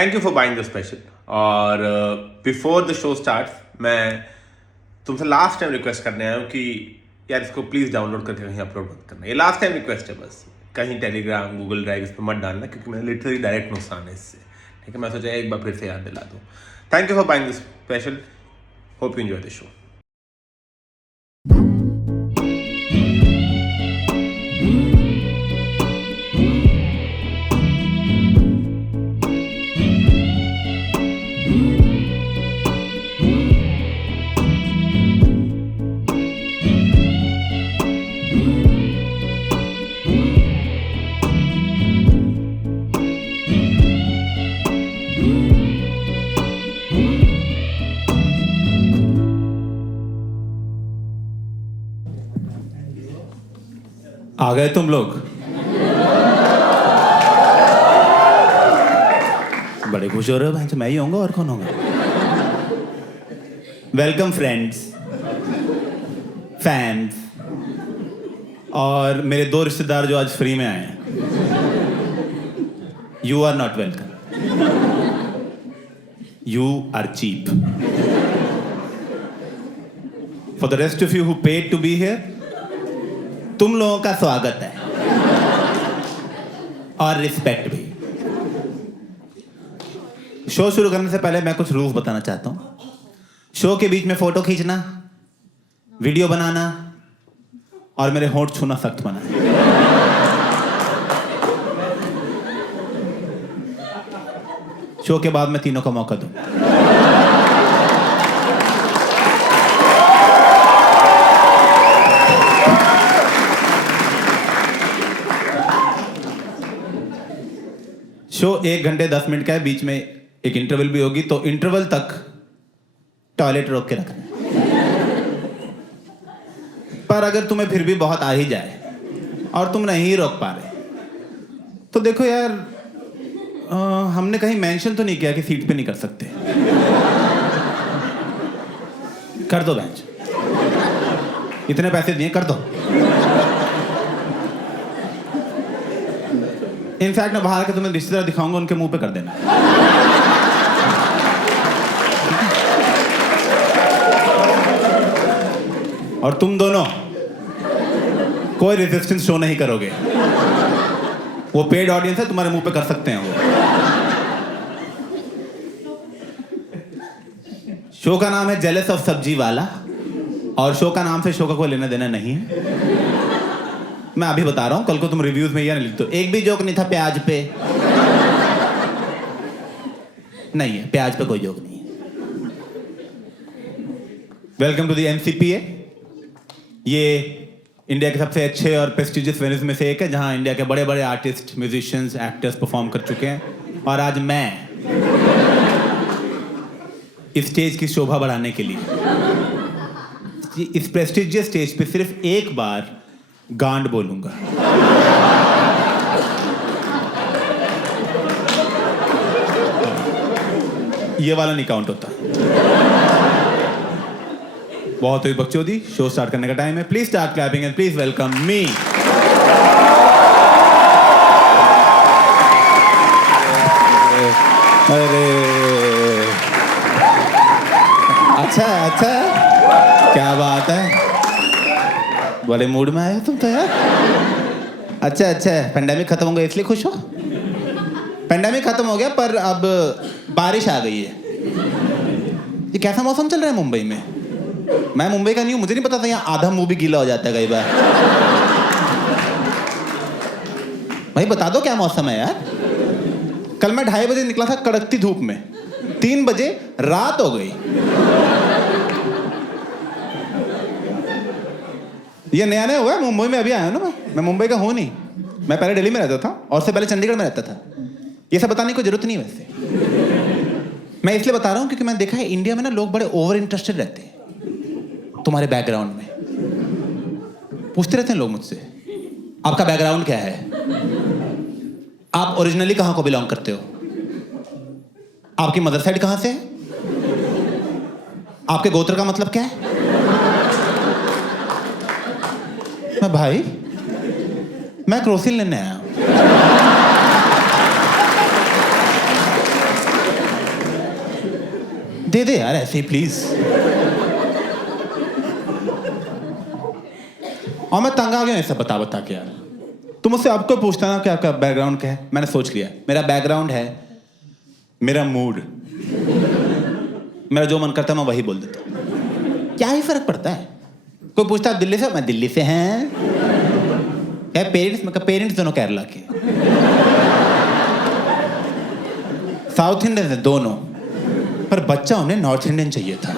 Thank you for buying the special. और before the show starts मैं तुमसे last time request करने आया हूँ कि यार इसको प्लीज़ डाउनलोड करके कहीं अपलोड मत करना। ये लास्ट टाइम रिक्वेस्ट है, बस कहीं टेलीग्राम गूगल ड्राइव इस पर मत डालना, क्योंकि मेरा लिटरली डायरेक्ट नुकसान है इससे। ठीक है, मैं सोचा एक बार फिर से याद दिला दूँ। Thank you for buying this special, hope you enjoy the show. आ गए तुम लोग? बड़े खुश हो रहे हो भाई, मैं ही होऊंगा और कौन होगा? वेलकम फ्रेंड्स, फैंस और मेरे दो रिश्तेदार जो आज फ्री में आए हैं। You are not welcome, you are cheap. For the rest of you who paid to be here, तुम लोगों का स्वागत है और रिस्पेक्ट भी। शो शुरू करने से पहले मैं कुछ रूल्स बताना चाहता हूं। शो के बीच में फोटो खींचना, वीडियो बनाना और मेरे होंठ छूना सख्त मना है। शो के बाद मैं तीनों का मौका दूं। शो 1 घंटे 10 मिनट का है, बीच में एक इंटरवल भी होगी, तो इंटरवल तक टॉयलेट रोक के रखना है। पर अगर तुम्हें फिर भी बहुत आ ही जाए और तुम नहीं रोक पा रहे, तो देखो यार, हमने कहीं मेंशन तो नहीं किया कि सीट पे नहीं कर सकते। कर दो बेंच, इतने पैसे दिए, कर दो। इनफैक्ट मैं बाहर के तुम्हें रिश्तेदार दिखाऊंगा, उनके मुंह पे कर देना। और तुम दोनों कोई रेजिस्टेंस शो नहीं करोगे। वो पेड ऑडियंस है, तुम्हारे मुंह पे कर सकते हैं वो। शो का नाम है जेलस ऑफ सब्जी वाला, और शो का नाम से शो का कोई लेना देना नहीं है। मैं अभी बता रहा हूं, कल को तुम रिव्यूज में यह नहीं लिख दो एक भी जोक नहीं था प्याज पे। नहीं है, प्याज पे कोई जोक नहीं है। Welcome to the MCPA. ये इंडिया के सबसे अच्छे और प्रेस्टिजियस वेन्यूज में से एक है, जहां इंडिया के बड़े बड़े आर्टिस्ट, म्यूजिशियंस, एक्टर्स परफॉर्म कर चुके हैं। और आज मैं इस स्टेज की शोभा बढ़ाने के लिए इस प्रेस्टिजियस स्टेज पे सिर्फ एक बार गांड बोलूंगा। ये वाला नहीं काउंट होता। बहुत हुई बकचोदी, शो स्टार्ट करने का टाइम है। Please start clapping and please welcome me. अरे अच्छा, क्या बात है, बड़े मूड में आए हो तुम तो यार। अच्छा, पेंडेमिक खत्म हो गया इसलिए खुश हो? पेंडेमिक खत्म हो गया, पर अब बारिश आ गई है। ये कैसा मौसम चल रहा है मुंबई में? मैं मुंबई का नहीं हूं, मुझे नहीं पता था यहाँ आधा मुंह भी गीला हो जाता है कई बार। भाई बता दो क्या मौसम है यार। कल मैं 2:30 बजे निकला था कड़कती धूप में, 3 बजे रात हो गई। ये नया नया हुआ है, मुंबई में अभी आया हूं ना मैं मुंबई का हूं नहीं, मैं पहले दिल्ली में रहता था और उससे पहले चंडीगढ़ में रहता था। ये सब बताने की जरूरत नहीं है वैसे। मैं इसलिए बता रहा हूं क्योंकि मैंने देखा है इंडिया में ना लोग बड़े ओवर इंटरेस्टेड रहते हैं तुम्हारे बैकग्राउंड में। पूछते रहते हैं लोग मुझसे, आपका बैकग्राउंड क्या है, आप ओरिजिनली कहां को बिलोंग करते हो, आपकी मदर साइड कहां से है, आपके गोत्र का मतलब क्या है। मैं भाई, मैं क्रोसिन लेने आया हूं। दे दे यार ऐसे ही प्लीज। और मैं तंग आ गया ऐसा बता बता के यार। तुम मुझसे आपको पूछता ना कि आपका बैकग्राउंड क्या है, मैंने सोच लिया मेरा बैकग्राउंड है मेरा मूड। मेरा जो मन करता है मैं वही बोल देता हूँ, क्या ही फर्क पड़ता है। कोई पूछता है दिल्ली से, मैं दिल्ली से हैं। क्या पेरेंट्स, मैं पेरेंट्स दोनों केरला के, साउथ इंडियन है दोनों, पर बच्चा उन्हें नॉर्थ इंडियन चाहिए था,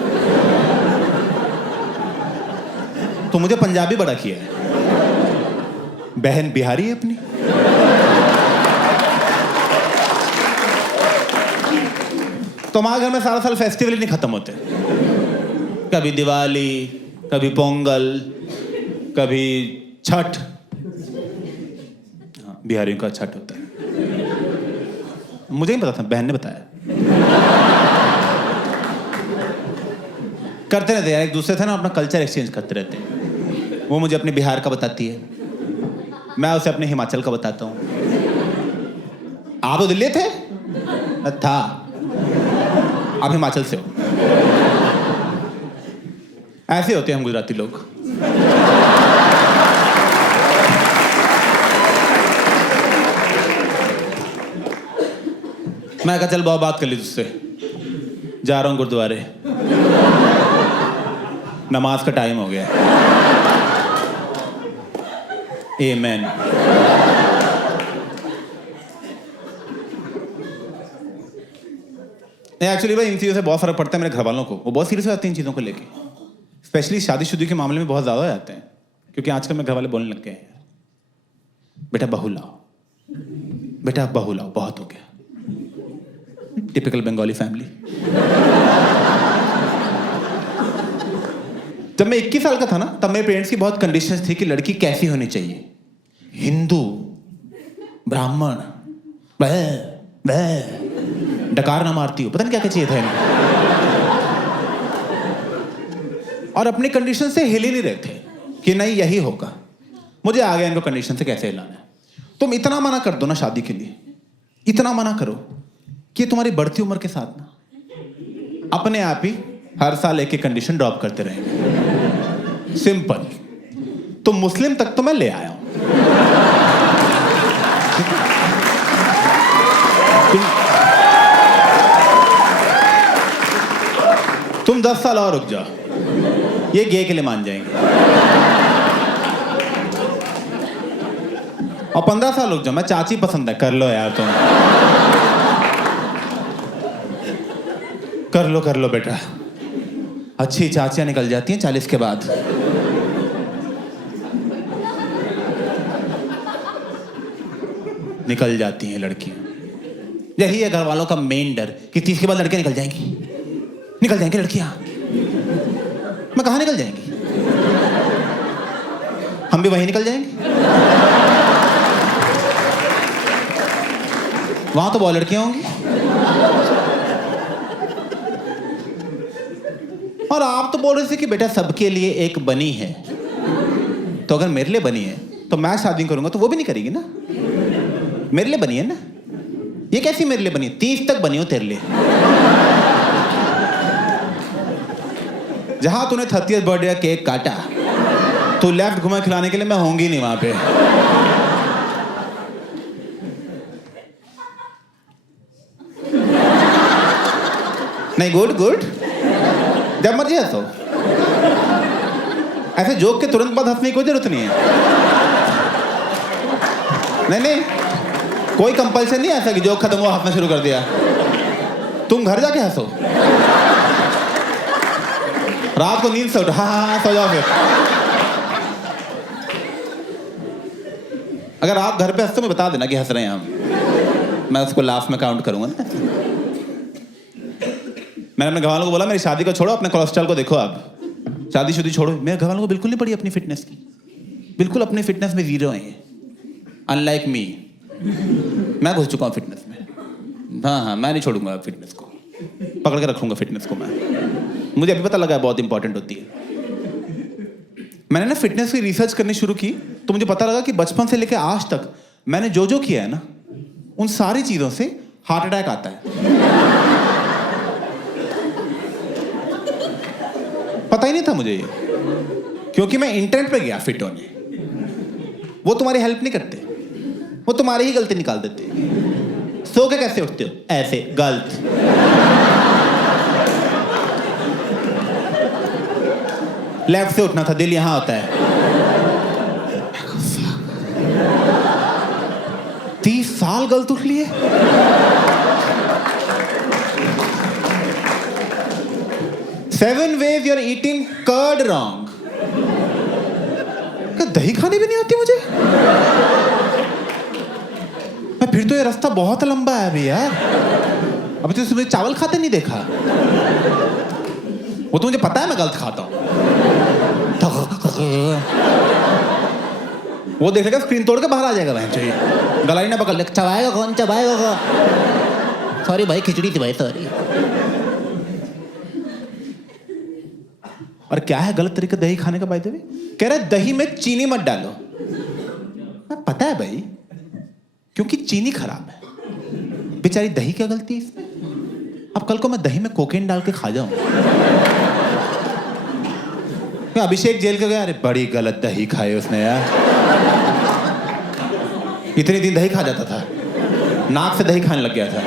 तो मुझे पंजाबी बड़ा किया है। बहन बिहारी है अपनी। तो हमारे घर में सारा साल फेस्टिवल ही नहीं खत्म होते। कभी दिवाली, कभी पोंगल, कभी छठ। हाँ, बिहारियों का छठ होता है। मुझे नहीं पता था, बहन ने बताया। करते रहते यार, एक दूसरे से ना अपना कल्चर एक्सचेंज करते रहते हैं। वो मुझे अपने बिहार का बताती है, मैं उसे अपने हिमाचल का बताता हूँ। आप तो दिल्ली थे? था। आप हिमाचल से हो। ऐसे होते हैं हम गुजराती लोग। मैं कहा चल बहुत बात कर ली तुझसे, जा रहा हूं गुरुद्वारे, नमाज का टाइम हो गया। आमेन। एक्चुअली भाई इन चीज़ों से बहुत फर्क पड़ता है मेरे घर वालों को। वो बहुत सीरियस हो जाते हैं इन चीज़ों को लेके, स्पेशली शादीशुदी के मामले में बहुत ज़्यादा हो जाते हैं। क्योंकि आजकल मेरे घर वाले बोलने लग गए हैं, बेटा बहू लाओ, बेटा बहू लाओ, बहुत हो गया। Typical Bengali family. जब मैं 21 साल का था ना, तब मेरे पेरेंट्स की बहुत कंडीशंस थी कि लड़की कैसी होनी चाहिए, हिंदू, ब्राह्मण, डकार ना मारती हो, पता नहीं क्या क्या चाहिए था इन्हें। और अपनी कंडीशन से हिल ही नहीं रहे थे कि नहीं यही होगा। मुझे आ गया इनको कंडीशन से कैसे हिलाना है। तुम इतना मना कर दो ना शादी के लिए, इतना मना करो कि तुम्हारी बढ़ती उम्र के साथ ना अपने आप ही हर साल एक एक कंडीशन ड्रॉप करते रहेंगे। सिंपल। तो मुस्लिम तक तो मैं ले आया हूं। तुम 10 साल और रुक जाओ, ये गे के लिए मान जाएंगे। और 15 साल रुक जाओ, मैं चाची पसंद है, कर लो यार तुम, कर लो बेटा। अच्छी चाचियां निकल जाती हैं 40 के बाद। निकल जाती हैं लड़कियां। यही है घर वालों का मेन डर कि 30 के बाद लड़कियां निकल जाएंगी लड़कियां। मैं कहाँ निकल जाएंगी? हम भी वहीं निकल जाएंगे। वहां तो बहुत लड़कियां होंगी। और आप तो बोल रहे थे कि बेटा सबके लिए एक बनी है, तो अगर मेरे लिए बनी है तो मैं शादी करूंगा तो वो भी नहीं करेगी ना। मेरे लिए बनी है ना, ये कैसी मेरे लिए बनी है? 30 तक बनी हो तेरे लिए। जहां तूने 30th बर्थडे का केक काटा, तू लेफ्ट घुमा खिलाने के लिए मैं होंगी नहीं वहां पे। नहीं, गुड, जब मर्जी हंसो। ऐसे जोक के तुरंत बाद हंसने की कोई जरूरत नहीं है। नहीं, कोई कंपल्सन नहीं ऐसा कि जोक खत्म हुआ हंसना शुरू कर दिया। तुम घर जाके हंसो, रात को नींद से उठो, हाँ सो जाओ फिर। अगर आप घर पे हंसते हो, मैं बता देना कि हंस रहे हैं हम, मैं उसको लास्ट में काउंट करूंगा ना। मैंने अपने घरवालों को बोला मेरी शादी को छोड़ो, अपने कोलेस्ट्रॉल को देखो। आप शादी छोड़ो। मेरे घरवालों को बिल्कुल नहीं पड़ी अपनी फिटनेस की, बिल्कुल अपनी फिटनेस में जीरो है। अनलाइक मी, मैं घुस चुका हूँ फिटनेस में। हाँ, मैं नहीं छोड़ूंगा फिटनेस को, पकड़ के रखूंगा फिटनेस को मैं। मुझे अभी पता लगा बहुत इंपॉर्टेंट होती है। मैंने ना फिटनेस की रिसर्च करनी शुरू की, तो मुझे पता लगा कि बचपन से लेकर आज तक मैंने जो जो किया है ना, उन सारी चीज़ों से हार्ट अटैक आता है। पता ही नहीं था मुझे ये, क्योंकि मैं इंटरनेट पे गया फिट होने। वो तुम्हारी हेल्प नहीं करते, वो तुम्हारी ही गलती निकाल देते। सो के कैसे उठते हो? ऐसे, गलत। लेफ्ट से उठना था, दिल यहां होता है। 30 साल गलत उठ लिए। Seven ways you're eating curd wrong. क्या दही खानी भी नहीं आती मुझे? फिर तो ये रास्ता बहुत लंबा है अभी यार। अभी तो सुबह चावल खाते नहीं देखा। वो तो मुझे पता है मैं गलत खाता हूँ। वो देखेगा स्क्रीन तोड़ के बाहर आ जाएगा। वह गला ही ना पकड़ ले, चबाएगा कौन, चबाएगा। सॉरी भाई, खिचड़ी थी भाई, सॉरी। और क्या है गलत तरीका दही खाने का? बाय द वे कह रहा है दही में चीनी मत डालो। पता है भाई, क्योंकि चीनी खराब है। बेचारी दही क्या गलती है इसमें? अब कल को मैं दही में कोकेन डाल के खा जाऊं। अभिषेक जेल के गया, अरे बड़ी गलत दही खाई उसने यार। इतने दिन दही खा जाता था, नाक से दही खाने लग गया था।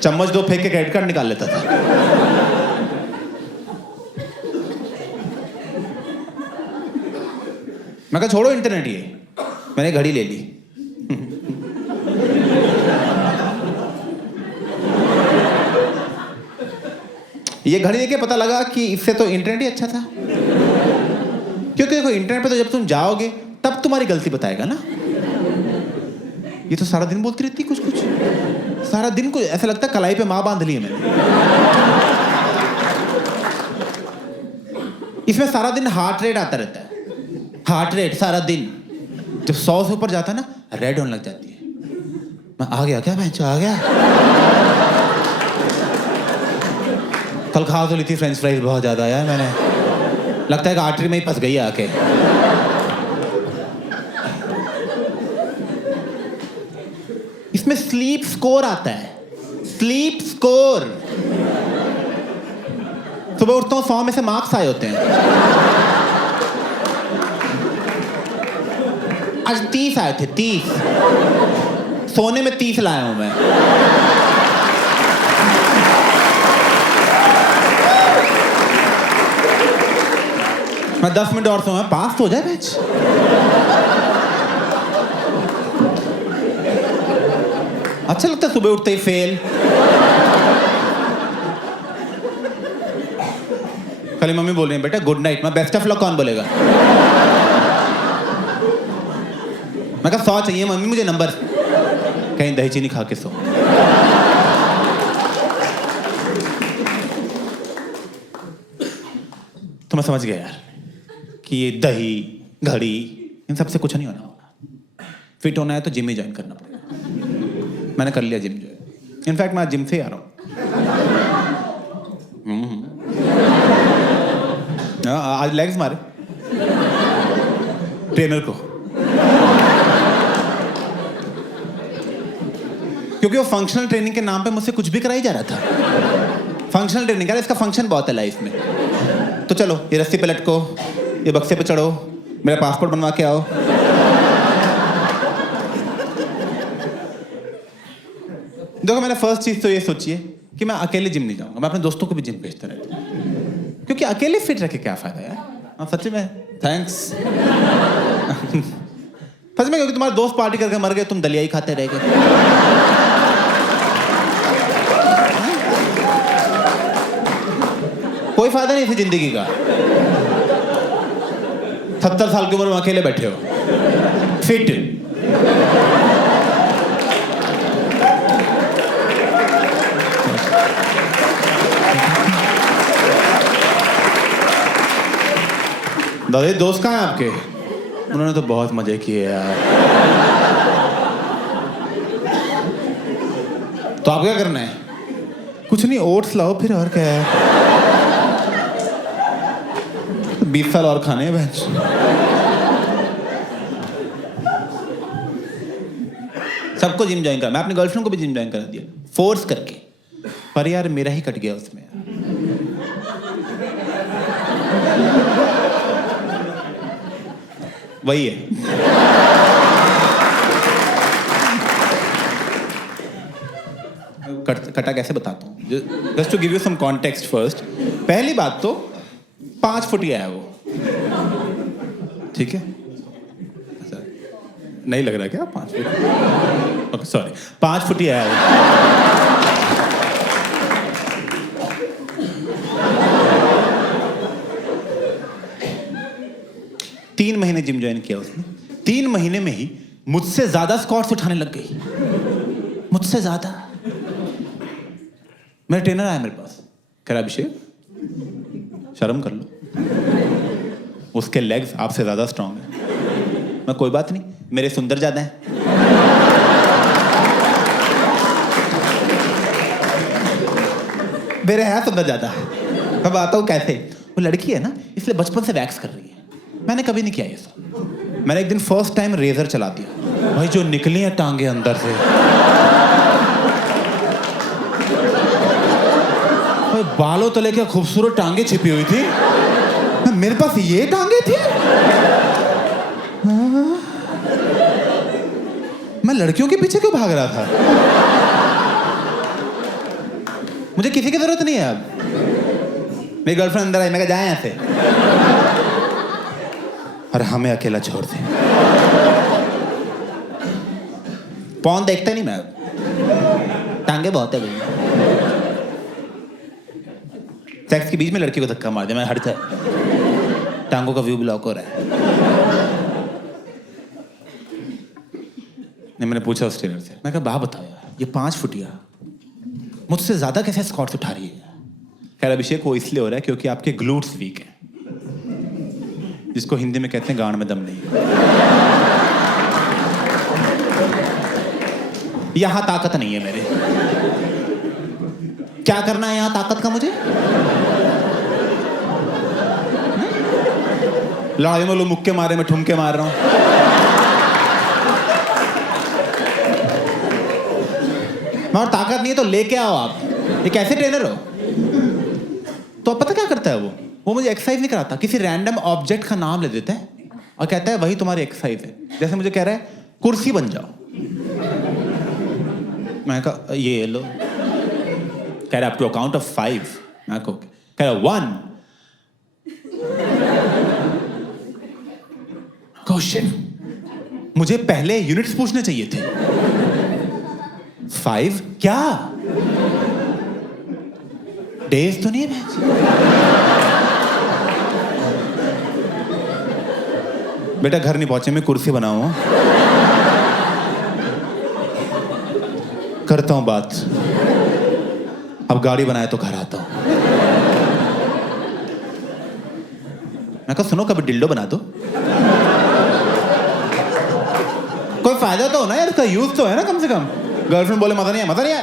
चम्मच 2 फेंक के क्रेडिट कार्ड निकाल लेता था। मैं कहा छोड़ो इंटरनेट, ये मैंने घड़ी ले ली। ये घड़ी देख के पता लगा कि इससे तो इंटरनेट ही अच्छा था। क्योंकि देखो इंटरनेट पे तो जब तुम जाओगे तब तुम्हारी गलती बताएगा ना। ये तो सारा दिन बोलती रहती कुछ कुछ, सारा दिन को ऐसा लगता है कलाई पे माँ बांध ली है मैंने। इसमें सारा दिन हार्ट रेट आता रहता है, हार्ट रेट सारा दिन। जब 100 से ऊपर जाता है ना, रेड होने लग जाती है। मैं आ गया क्या? मैं आ गया। कल खा तो ली थी फ्रेंच फ्राइज बहुत ज्यादा यार मैंने, लगता है कि आर्टरी में ही फंस गई आके। इसमें स्लीप स्कोर आता है, स्लीप स्कोर। सुबह उठता हूँ 100 में से मार्क्स आए होते हैं। आज 30 आए थे, 30। सोने में 30 लाया हूं मैं। मैं 10 मिनट और सोऊं, पास तो हो जाए बैच। अच्छा लगता है सुबह उठते ही फेल। कल मम्मी बोल रही है बेटा गुड नाइट। मैं बेस्ट ऑफ लक कौन बोलेगा? मैं कहा 100 चाहिए मम्मी मुझे नंबर। कहीं दही चीनी खा के सो। तो मैं समझ गया यार कि ये दही घड़ी इन सबसे कुछ नहीं होना होगा। फिट होना है तो जिम ही ज्वाइन करना पड़ेगा। मैंने कर लिया जिम ज्वाइन। इनफैक्ट मैं आज जिम से ही आ रहा हूँ। आज लेग्स मारे ट्रेनर को, क्योंकि वो फंक्शनल ट्रेनिंग के नाम पे मुझसे कुछ भी कराई जा रहा था। फंक्शनल ट्रेनिंग यार, इसका फंक्शन बहुत है लाइफ में। तो चलो ये रस्सी पे लटको, ये बक्से पे चढ़ो, मेरा पासपोर्ट बनवा के आओ। देखो मैंने फर्स्ट चीज तो ये सोची है कि मैं अकेले जिम नहीं जाऊंगा, मैं अपने दोस्तों को भी जिम भेजता रहता हूँ। क्योंकि अकेले फिट रह के क्या फायदा यार। हाँ सच में, थैंक्स। सच में, क्योंकि तुम्हारे दोस्त पार्टी करके मर गए, तुम दलिया ही खाते रह गए। कोई फायदा नहीं थी जिंदगी का। 70 साल की उम्र में अकेले बैठे हो फिट। दादा दोस्त कहाँ हैं आपके? उन्होंने तो बहुत मजे किए यार। तो आप क्या करना है? कुछ नहीं, ओट्स लाओ फिर, और क्या है। 20 साल और खाने हैं बेंच। सबको जिम ज्वाइन करा, मैं अपनी गर्लफ्रेंड को भी जिम ज्वाइन करा दिया, फोर्स करके। पर यार मेरा ही कट गया उसमें। वही है। कटा कैसे बताता हूँ, just to give you some context first. पहली बात तो 5 फुटिया है वो, ठीक है? नहीं लग रहा क्या 5 फुट? ओके सॉरी, 5 फुटिया है वो। 3 महीने जिम ज्वाइन किया उसने, 3 महीने में ही मुझसे ज्यादा स्क्वाट्स उठाने लग गई, मुझसे ज्यादा। मेरा ट्रेनर आया मेरे पास, कह रहा अभिषेक शर्म कर लो, उसके लेग्स आपसे ज्यादा स्ट्रांग है। मैं कोई बात नहीं, मेरे सुंदर ज्यादा हैं। मेरे है सुंदर ज्यादा। मैं बताता हूँ कैसे। वो लड़की है ना, इसलिए बचपन से वैक्स कर रही है, मैंने कभी नहीं किया ये सब। मैंने एक दिन फर्स्ट टाइम रेजर चला दिया, भाई जो निकली है टांगे अंदर से, बालों तले क्या खूबसूरत टांगे छिपी हुई थी, मेरे पास ये टांगे थी। मैं लड़कियों के पीछे क्यों भाग रहा था? मुझे किसी की जरूरत नहीं है अब। मेरी गर्लफ्रेंड अंदर आई, मैं कहा जाए यहां से, और हमें अकेला छोड़ दे। पॉन देखता नहीं मैं, टांगे बहुत है भैया। सेक्स के बीच में लड़की को धक्का मार दिया, मैं हट जाए, टांगों का व्यू ब्लॉक हो रहा है। नहीं, मैंने पूछा उस ट्रेनर से, मैं कहा बात बताओ यार, ये 5 फुटिया मुझसे ज्यादा कैसे स्क्वाट्स उठा रही है? खैर अभिषेक वो इसलिए हो रहा है क्योंकि आपके ग्लूट्स वीक हैं, जिसको हिंदी में कहते हैं गांड में दम नहीं। यहां ताकत नहीं है मेरे। क्या करना है यहां ताकत का मुझे? लड़ाई में लोग मुक्के मारे, मैं ठुमके मार रहा हूं। और ताकत नहीं है तो लेके आओ आप। ये कैसे ट्रेनर हो? तो अब पता क्या करता है वो मुझे एक्सरसाइज नहीं कराता, किसी रैंडम ऑब्जेक्ट का नाम ले देता है और कहता है वही तुम्हारी एक्सरसाइज है। जैसे मुझे कह रहा है कुर्सी बन जाओ, मैं कहा ये लो, कह रहा अप टू काउंट ऑफ 5, मैं कह रहा 1 क्वेश्चन, मुझे पहले यूनिट्स पूछने चाहिए थे। 5 क्या डेज तो नहीं है? बेटा घर नहीं पहुंचे, मैं कुर्सी बनाऊं, करता हूं बात। अब गाड़ी बनाए तो घर आता हूं। मैं कहा सुनो कभी डिल्डो बना दो, कोई फायदा तो हो ना यार, इसका यूज तो है ना कम से कम। गर्लफ्रेंड बोले मजा नहीं है, मजा नहीं है।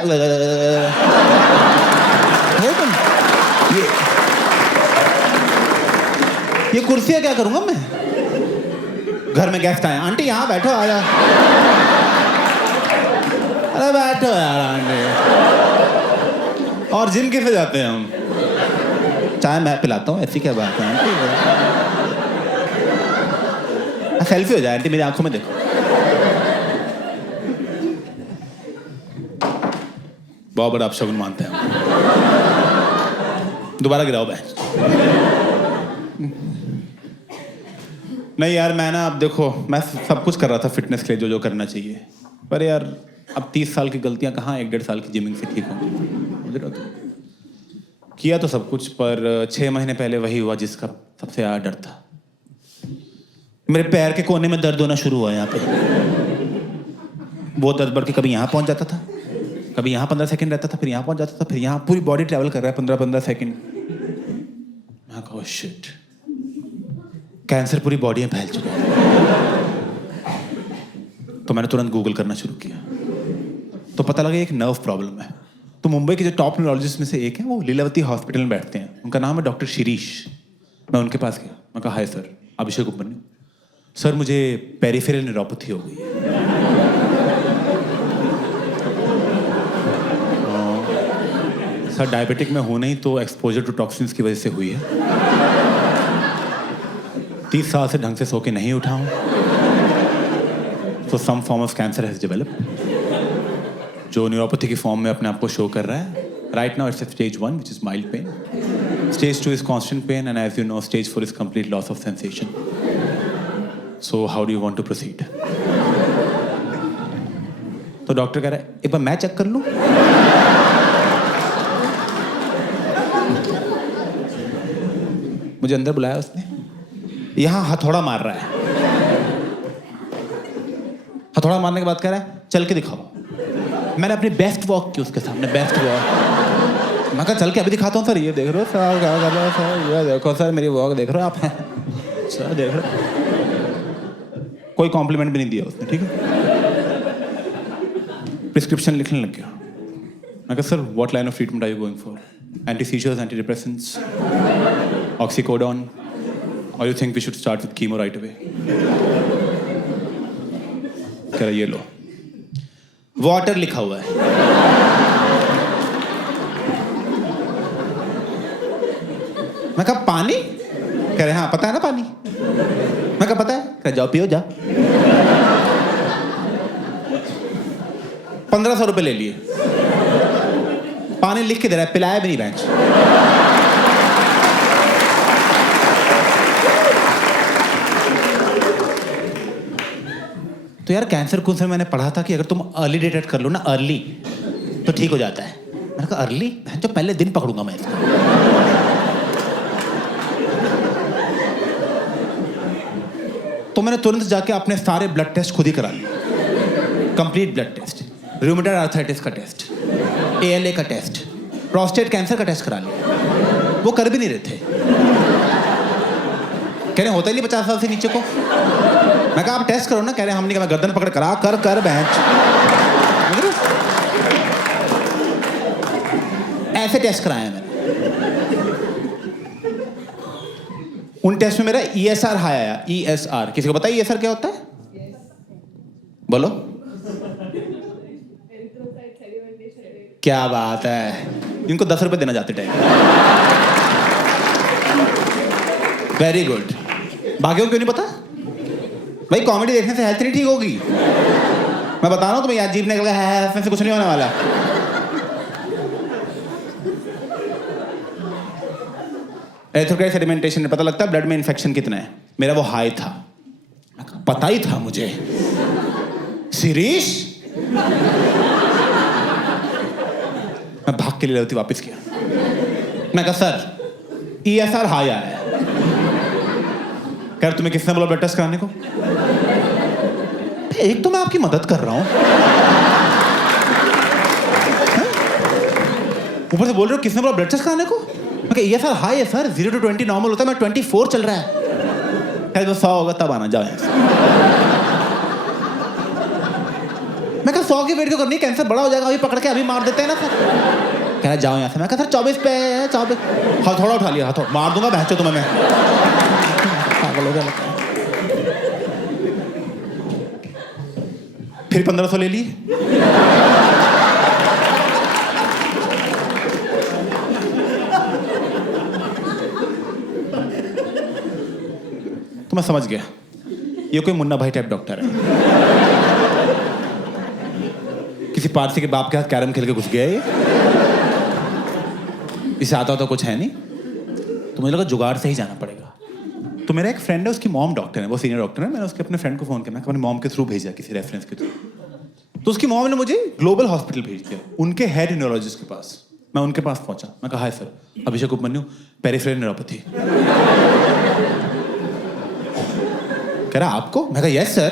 ये कुर्सियां क्या करूंगा मैं? घर में गेस्ट आए, आंटी यहाँ बैठो, आ जा। अरे बैठो यार आंटी। और जिम कैसे जाते हैं हम? चाय मैं पिलाता हूँ, ऐसी क्या बात है आंटी? सेल्फी हो जाए आंटी, मेरी आंखों में देखो। बहुत बड़ा अपशगुन मानते हैं हम। दोबारा गिराओ बहन। नहीं यार मैं ना, अब देखो मैं सब कुछ कर रहा था फिटनेस के लिए, जो जो करना चाहिए, पर यार अब 30 साल की गलतियां कहाँ 1-1.5 साल की जिमिंग से ठीक होंगी? किया तो सब कुछ, पर 6 महीने पहले वही हुआ जिसका सबसे ज्यादा डर था। मेरे पैर के कोने में दर्द होना शुरू हुआ यहाँ पे। वो दर्द बढ़ के कभी यहाँ पहुंच जाता था, कभी यहाँ 15 सेकंड रहता था, फिर यहाँ पहुंच जाता था, फिर यहाँ पूरी बॉडी ट्रैवल कर रहा है 15-15 सेकंड। मैं कहा शिट, कैंसर पूरी बॉडी में फैल चुका है। तो मैंने तुरंत गूगल करना शुरू किया, तो पता लगा एक नर्व प्रॉब्लम है। तो मुंबई के जो टॉप न्यूरोलॉजिस्ट में से एक है, वो लीलावती हॉस्पिटल में बैठते हैं, उनका नाम है डॉक्टर शिरीष। मैं उनके पास गया, मैं कहा हाय सर, अभिषेक उपमन्यु सर, मुझे पेरिफेरल न्यूरोपैथी हो गई है। सर डायबिटिक में हूँ नहीं तो एक्सपोजर टू टॉक्सिन्स की वजह से हुई है। 30 साल से ढंग से सो के नहीं उठा हूँ, तो some form of cancer has developed, जो न्यूरोपैथी की फॉर्म में अपने आप को शो कर रहा है। Right now it's stage 1 which is mild pain, stage 2 is constant pain, and as you know stage 4 is complete loss of sensation. So how do you want to proceed? तो doctor कह रहा है एक बार मैं check कर लूं। मुझे अंदर बुलाया उसने, यहां हथौड़ा मार रहा है। हथौड़ा मारने के बाद कह रहा है चल के दिखाओ। मैंने अपनी बेस्ट वॉक की उसके सामने, बेस्ट वॉक। मैं कहा चल के अभी दिखाता हूँ सर, ये देख रहे हो सर, क्या कर रहे हो सर, ये देखो सर मेरी वॉक देख रहे हो आप। सर देख रहे हो, कोई कॉम्प्लीमेंट भी नहीं दिया उसने, ठीक है। प्रिस्क्रिप्शन लिखने लग गया। मैं कहा sir what line of treatment are you going for? Anti seizures, anti depressants, oxycodone, और you think we should start with chemo right away? कह रहा ये लो, वाटर लिखा हुआ है। मैं कहा पानी? कह रहे हाँ पता है ना पानी। मैं कहा पता है। कह जाओ पियो जा। 1500 रुपए ले लिए, पानी लिख के दे रहा है, पिलाया भी नहीं बेंच। तो यार कैंसर कोर्स में मैंने पढ़ा था कि अगर तुम अर्ली डिटेक्ट कर लो ना, अर्ली, तो ठीक हो जाता है। मैंने कहा अर्ली, जो पहले दिन पकड़ूंगा मैं इसको। तो मैंने तुरंत जाके अपने सारे ब्लड टेस्ट खुद ही करा लिए, complete blood test, rheumatoid arthritis का टेस्ट, ALA का टेस्ट, प्रोस्टेट कैंसर का टेस्ट करा लिया। वो कर भी नहीं रहे थे, कह रहे होता ही नहीं 50 साल से नीचे को। मैं कहा आप टेस्ट करो ना। कह रहे हम नहीं, मैं गर्दन पकड़ करा कर बेंच। ऐसे टेस्ट कराए मैंने। उन टेस्ट में मेरा ESR हाई आया। ESR किसी को पता है ESR क्या होता है? बोलो। क्या बात है, इनको 10 रुपए देना जाते टाइम। Very good. बाकियों को क्यों नहीं पता? भाई कॉमेडी देखने से हेल्थ नहीं ठीक होगी। मैं बता रहा हूँ तुम्हें, यार जीभ निकल गया है, इसमें से कुछ नहीं होने वाला। एरिथ्रोक्राइट सेडिमेंटेशन में पता लगता है ब्लड में इन्फेक्शन कितना है। मेरा वो हाई था, पता ही था मुझे। शिरीष, मैं भाग के लिए लेती वापस किया। मैं कहा सर ESR हाई आया है। कह तुम्हें किसने बोला ब्लड टेस्ट कराने को? एक तो मैं आपकी मदद कर रहा हूं, ऊपर से बोल रहे हो किसने बोला ब्लड टेस्ट कराने को? मैं कहा ESR हाई है सर, 0 to 20 नॉर्मल होता है, मैं 24 चल रहा है। 100 होगा तब आना, जाओ यहाँ से। मैं कहा 100 की वेट क्यों करनी है, कैंसर बड़ा हो जाएगा, अभी पकड़ के अभी मार देते हैं ना सर। कह रहा जाओ यहाँ से। मैं कहा सर 24 पे है, 24। हथौड़ा उठा लिया, हथौड़ा मार दूंगा बहचो तुम्हें मैं। पागल हो गया लगता है। फिर 1500 ले लिए। तो मैं समझ गया ये कोई मुन्ना भाई टाइप डॉक्टर है। किसी पारसी के बाप के हाथ कैरम खेल के घुस गया ये। इसे आता तो कुछ है नहीं, तो मुझे लगा जुगाड़ से ही जाना पड़ेगा। तो मेरा एक फ्रेंड है, उसकी मॉम डॉक्टर है, वो सीनियर डॉक्टर है। मैंने उसके अपने फ्रेंड को फोन किया, मैंने अपनी मॉम के थ्रू भेजा, किसी रेफरेंस के थ्रू। तो उसकी मॉम ने मुझे ग्लोबल हॉस्पिटल भेज दिया, उनके हेड न्यूरोलॉजिस्ट के पास। मैं उनके पास पहुंचा, मैं कहा हाय सर, अभिषेक उपमन्यु, पेरिफेरल न्यूरोपैथी। कह रहा आपको? मैं कहा यस सर।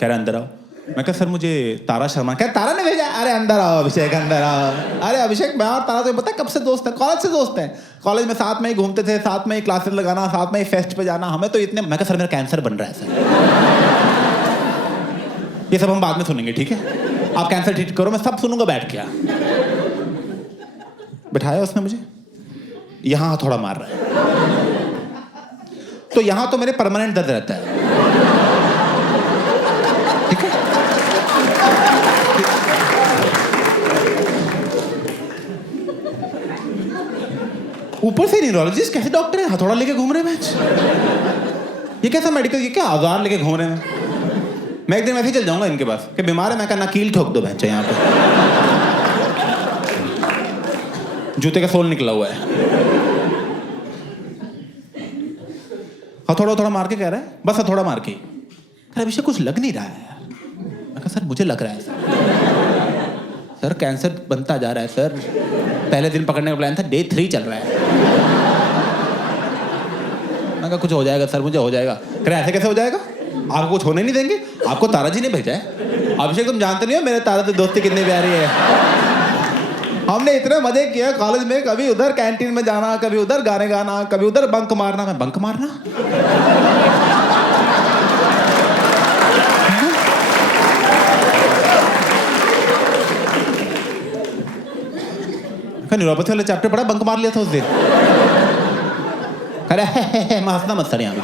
कह रहा अंदर आओ। मैं कहा सर मुझे तारा शर्मा। क्या तारा ने भेजा? अरे अंदर आओ अभिषेक, अंदर आओ। अरे अभिषेक मैं और तारा तो पता है कब से दोस्त है, कॉलेज से दोस्त हैं। कॉलेज में साथ में ही घूमते थे, साथ में ही क्लासेस लगाना, साथ में ही फेस्ट पे जाना, हमें तो इतने। मैं कहा सर मेरा कैंसर बन रहा है सर। ये सब हम बाद में सुनेंगे, ठीक है? आप कैंसर ट्रीट करो, मैं सब सुनूंगा बैठ के। बिठाया उसने मुझे, यहाँ थोड़ा मार रहा है, तो यहाँ तो मेरे परमानेंट दर्द रहता है, ठीक है? ऊपर से न्यूरोलॉजिस्ट कैसे डॉक्टर है, हथौड़ा लेके घूम रहे हैं मैच। ये कैसा मेडिकल, ये क्या औजार लेके घूम रहे हैं। मैं एक दिन वैसे ही चल जाऊंगा इनके पास कि बीमार है, मैं कहना कील ठोक दो भैंस यहाँ पे, जूते का सोल निकला हुआ है। हथौड़ा थोड़ा मार के कह रहा है, बस हथौड़ा मार के। अभिषेक कुछ लग नहीं रहा है यार। मैं कहा सर मुझे लग रहा है सर कैंसर बनता जा रहा है सर, पहले दिन पकड़ने का प्लान था, डे 3 चल रहा है। मैं कहा कुछ हो जाएगा सर, मुझे हो जाएगा। कह रहे ऐसे कैसे हो जाएगा, आपको कुछ होने नहीं देंगे, आपको तारा जी ने भेजा है। अभिषेक तुम जानते नहीं हो मेरे तारा से दोस्ती कितनी प्यारी है। हमने इतने मजे किए कॉलेज में, कभी उधर कैंटीन में जाना, कभी उधर गाने गाना, कभी उधर बंक मारना। मैं बंक मारना न्यूरोपैथी वाला चैप्टर पढ़ा, बंक मार लिया था उस दिन। अरे मैं हंसना मत सर यहाँ पे।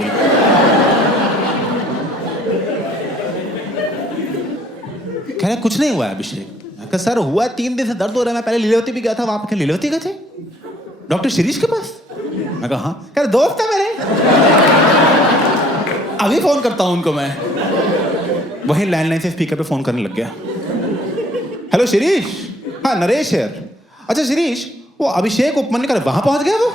कह रहे कुछ नहीं हुआ है अभिषेक। सर हुआ 3 दिन से दर्द हो रहा है, मैं पहले लीलावती भी गया था, वहां पे लीलावती गए थे डॉक्टर शिरीष के पास। मैं कहा हाँ। कह रहे दोस्त है मेरे, अभी फोन करता हूं उनको मैं। वही लैंडलाइन से स्पीकर पे फोन करने लग गया। हेलो शिरीष, हाँ नरेश है। अच्छा शिरीष, वो अभिषेक उपमन्यु वहां पहुंच गया वो,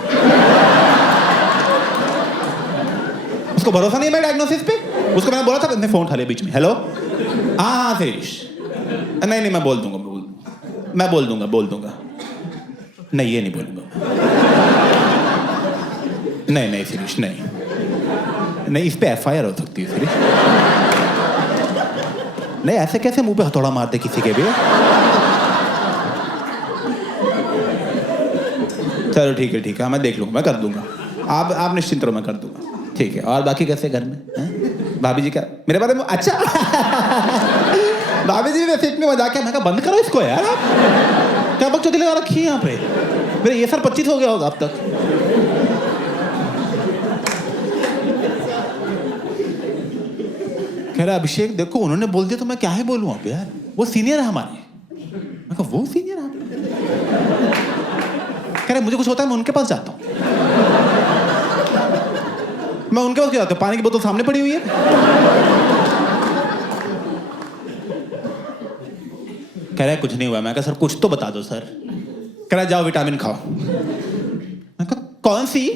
उसको भरोसा नहीं है मेरे डायग्नोसिस पे। उसको मैंने बोला था, उसने फोन उठा लिया बीच में। हेलो हाँ शिरीष, नहीं मैं बोल दूंगा, बोल दूंगा। नहीं ये नहीं बोलूंगा। नहीं शिरीष, नहीं इस पे एफआईआर हो सकती है शिरीष। नहीं ऐसे कैसे मुंह पे हथौड़ा मारते किसी के भी। चलो ठीक है, मैं देख लूंगा, मैं कर दूंगा। आप निश्चिंत रहो, मैं कर दूंगा। ठीक है, और बाकी कैसे घर में भाभी जी क्या मेरे बारे में? अच्छा भाभी जी वैसे इतने मजाक है। मैं कहा बंद करो इसको यार, आप क्या बकचोदी लगा रखी है यहाँ पे। मेरे ये सर 25 हो गया होगा अब तक। कह रहा अभिषेक देखो उन्होंने बोल दिया तो मैं क्या ही बोलूं अब यार, वो सीनियर है हमारे। मैं कहा वो सीनियर है? कह रहे मुझे कुछ होता है मैं उनके पास जाता हूँ। मैं उनके पास जाता हूँ, पानी की बोतल सामने पड़ी हुई है। कह रहा कुछ नहीं हुआ। मैं कहा सर कुछ तो बता दो सर। कह रहा जाओ विटामिन खाओ। मैं कहा कौन सी?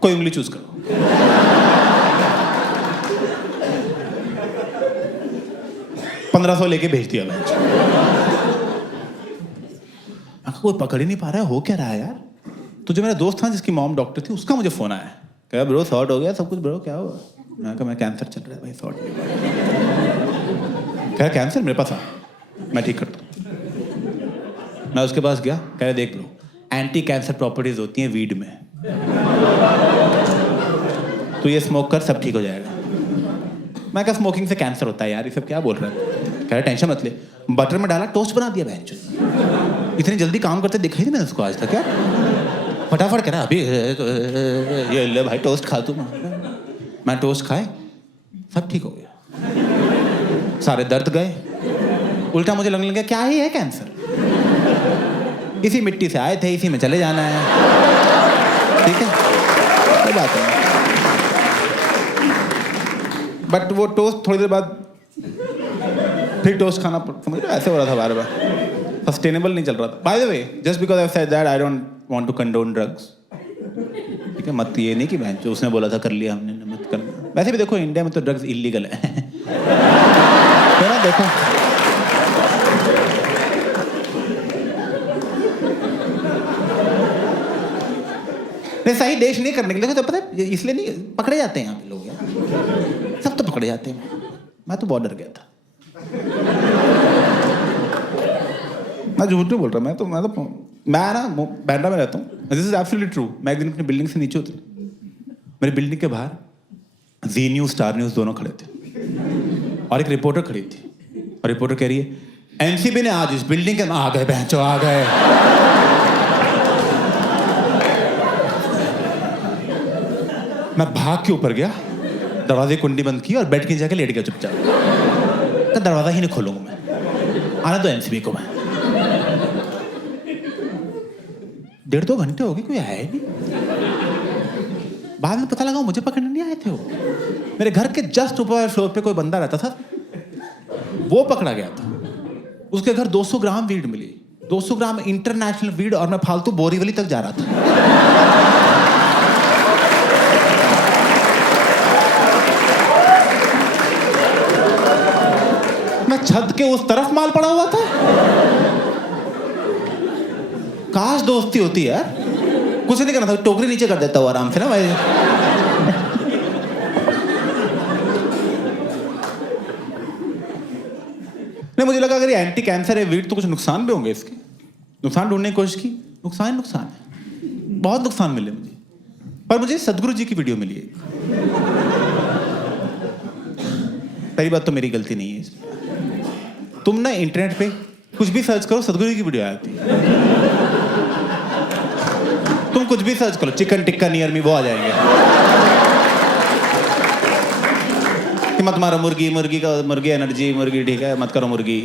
कोई उंगली चूज करो। $1500 लेके भेज दिया मैं। कोई पकड़ ही नहीं पा रहा है, हो क्या रहा है यार। तो जो मेरा दोस्त था जिसकी मॉम डॉक्टर थी, उसका मुझे फोन आया। कहा ब्रो शॉर्ट हो गया सब कुछ। ब्रो क्या हुआ? मैं कहा मैं कैंसर चल रहा है भाई, शॉर्ट नहीं। कह कैंसर मेरे पास आ, मैं ठीक करता हूँ। मैं उसके पास गया। कह रहे देख लो एंटी कैंसर प्रॉपर्टीज होती हैं वीड में, तो ये स्मोक कर सब ठीक हो जाएगा। मैं कहा स्मोकिंग से कैंसर होता है यार, ये सब क्या बोल रहा है। कह रहा टेंशन मत ले। बटर में डाला, टोस्ट बना दिया बहन। इतनी जल्दी काम करते देखा ही नहीं मैंने उसको आज तक। क्या फटाफट कह रहा अभी ये ले भाई टोस्ट खा तू। मैं टोस्ट खाए, सब ठीक हो गया, सारे दर्द गए। उल्टा मुझे लगने लगा क्या ही है कैंसर, इसी मिट्टी से आए थे, इसी में चले जाना है। ठीक है कोई बात नहीं। बट वो टोस्ट थोड़ी देर बाद फिर टोस्ट खाना समझ रहे ऐसे हो रहा था बार बार, सस्टेनेबल नहीं चल रहा था। By the way just because I said that I don't want to condone drugs. ठीक है मत ये नहीं कि बहन जो उसने बोला था कर लिया हमने, मत करना। वैसे भी देखो इंडिया में तो ड्रग्स इलीगल है। तो ना देखो नहीं सही देश नहीं करने के लिए तो पता है इसलिए नहीं पकड़े जाते हैं यहाँ पे लोग यार, सब तो पकड़े जाते हैं। मैं तो बहुत डर गया था। मैं झूठ नहीं बोल रहा। मैं ना बैंड्रा में रहता हूँ। This is absolutely true. मैं एक दिन अपनी बिल्डिंग से नीचे उतरा, मेरी बिल्डिंग के बाहर जी न्यूज़ स्टार न्यूज़ दोनों खड़े थे और एक रिपोर्टर खड़ी थी। और रिपोर्टर कह रही है एनसीबी ने आज इस बिल्डिंग के आ गए बहनचो आ गए। मैं भाग के ऊपर गया, दरवाजे कुंडी बंद की और बेड की जाके लेट गया चुपचाप। तो दरवाजा ही नहीं खोलूंगा मैं, आना दो एनसीबी को। मैं 1.5-2 घंटे हो गए, कोई आया ही नहीं। बाद में पता लगा मुझे पकड़ने नहीं आए थे वो। मेरे घर के जस्ट ऊपर फ्लोर पे कोई बंदा रहता था, वो पकड़ा गया था। उसके घर 200 ग्राम वीड मिली, 200 ग्राम इंटरनेशनल वीड, और मैं फालतू बोरीवली तक जा रहा था। मैं छत के उस तरफ माल पड़ा हुआ था। काश दोस्ती होती यार, कुछ नहीं करना था, टोकरी नीचे कर देता हूँ आराम से ना भाई। नहीं, मुझे लगा अगर ये एंटी कैंसर है वीट तो कुछ नुकसान भी होंगे इसके। नुकसान ढूंढने की कोशिश की, नुकसान है, बहुत नुकसान मिले मुझे। पर मुझे सदगुरु जी की वीडियो मिली है। पहली बात तो मेरी गलती नहीं है इसमें। तुम ना इंटरनेट पे कुछ भी सर्च करो, सदगुरु जी की वीडियो आती है। तुम कुछ भी सर्च करो, चिकन टिक्का नियर मी, वो आ जाएंगे कि मत मारो मुर्गी, मुर्गी एनर्जी, मुर्गी ठीक है, मत करो मुर्गी।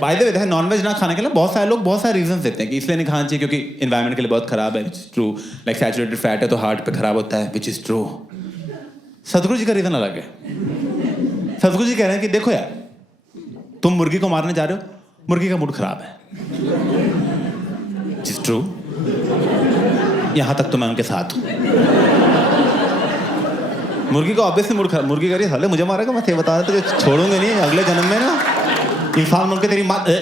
बाय द वे, नॉनवेज ना खाने के लिए बहुत सारे लोग बहुत सारे रीजंस देते हैं कि इसलिए नहीं खाना चाहिए क्योंकि एनवायरनमेंट के लिए बहुत खराब है, which is true. Like saturated fat है तो हार्ट पे खराब होता है, विच इज ट्रू। सदगुरु जी का रीजन अलग है। सदगुरु जी कह रहे हैं कि देखो यार, तुम मुर्गी को मारने जा रहे हो, मुर्गी का मूड खराब है, विच इज ट्रू। यहां तक तो मैं उनके साथ हूं। मुर्गी का ऑब्वियसली मूड खराब, मुर्गी कह रही है साले मुझे मारेगा, मैं बता रहा था कि छोड़ूंगे नहीं, अगले जन्म में ना इंसान बन के तेरी माँ। ठीक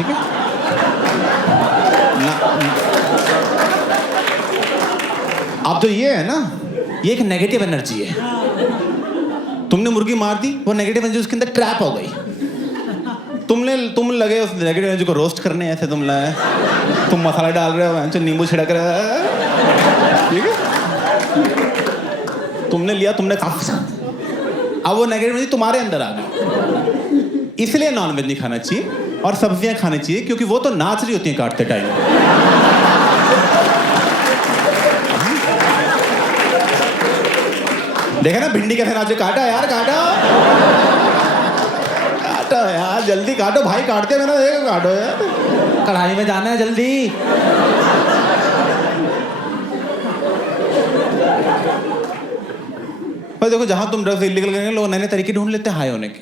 है ना। अब तो ये है ना, ये एक नेगेटिव एनर्जी है। तुमने मुर्गी मार दी, वो नेगेटिव एनर्जी उसके अंदर ट्रैप हो गई। तुम लगे उस नेगेटिव एनर्जी को रोस्ट करने, ऐसे तुम मसाला डाल रहे हो, नींबू छिड़क रहे हो, ठीक है। तुमने लिया, तुमने अब वो नेगेटिव एनर्जी तुम्हारे अंदर आ गई। इसलिए नॉनवेज नहीं खाना चाहिए और सब्जियां खानी चाहिए, क्योंकि वो तो नाच रही होती हैं काटते टाइम। देखा ना भिंडी कैसे नाचे, काटा यार, काटा यार, जल्दी काटो भाई, काटते मेरा, देखो काटो यार, कढ़ाई में जाना है जल्दी। पर देखो, जहां तुम ड्रग्स इलीगल करेंगे, लोग नए नए तरीके ढूंढ लेते हैं हाई होने के,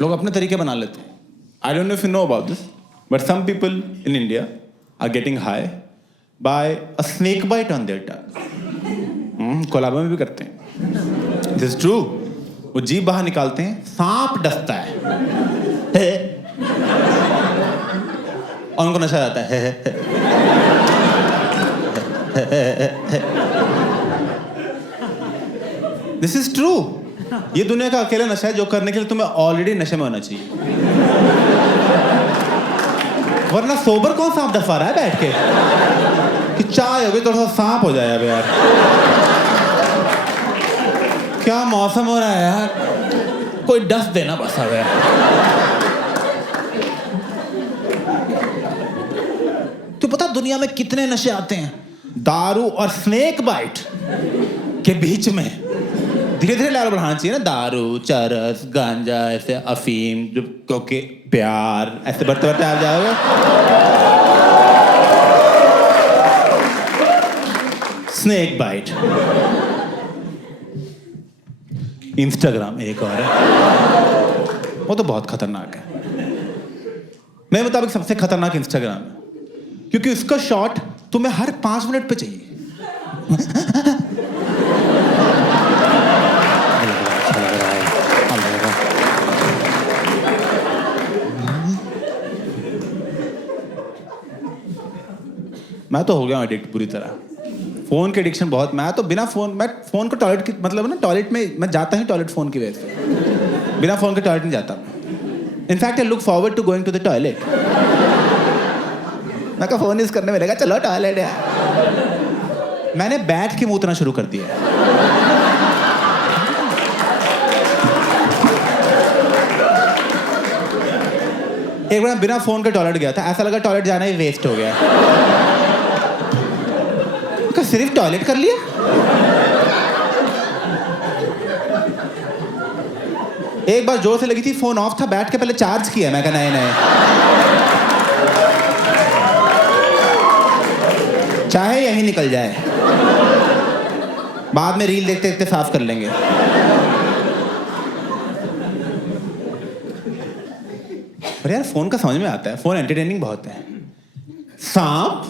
लोग अपने तरीके बना लेते हैं। I don't know if you know about this, but some people in India are getting high by a snake bite on their tongue. Colaba में भी करते हैं, दिस इज ट्रू। वो जीभ बाहर निकालते हैं, सांप डसता है और उनको नशा आता है। This is true. ये दुनिया का अकेला नशा है जो करने के लिए तुम्हें ऑलरेडी नशे में होना चाहिए, वरना सोबर कौन सांप डसा रहा है बैठ के कि चाय हो गई थोड़ा सा सांप हो जाए। अब यार क्या मौसम हो रहा है यार, कोई डस देना बस। अब यार तो पता दुनिया में कितने नशे आते हैं, दारू और स्नेक बाइट के बीच में धीरे धीरे लेवल बढ़ाना चाहिए ना। दारू, चरस, गांजा, ऐसे अफीम, जो क्योंकि प्यार, ऐसे बढ़ते बढ़ते आप जाओगे। स्नेक बाइट, इंस्टाग्राम एक और है, वो तो बहुत खतरनाक है। मेरे मुताबिक सबसे खतरनाक इंस्टाग्राम है, क्योंकि उसका शॉट तुम्हें हर 5 मिनट पे चाहिए। मैं तो हो गया एडिक्ट पूरी तरह, फोन के एडिक्शन बहुत। मैं तो बिना फोन, मैं फोन को टॉयलेट की, मतलब ना टॉयलेट में मैं जाता ही टॉयलेट फोन की वजह से, बिना फोन के टॉयलेट नहीं जाता। In fact I look forward to going to the toilet. मैं कहा फोन यूज करने मिलेगा, चलो टॉयलेट यार। मैंने बैठ के मूतना शुरू कर दिया। एक बार बिना फोन के टॉयलेट गया था, ऐसा लगा टॉयलेट जाना ही वेस्ट हो गया। सिर्फ टॉयलेट कर लिया। एक बार जोर से लगी थी, फोन ऑफ था, बैठ के पहले चार्ज किया। मैं कहा नहीं, चाहे यही निकल जाए, बाद में रील देखते देखते साफ कर लेंगे। पर यार फोन का समझ में आता है, फोन एंटरटेनिंग बहुत है। सांप,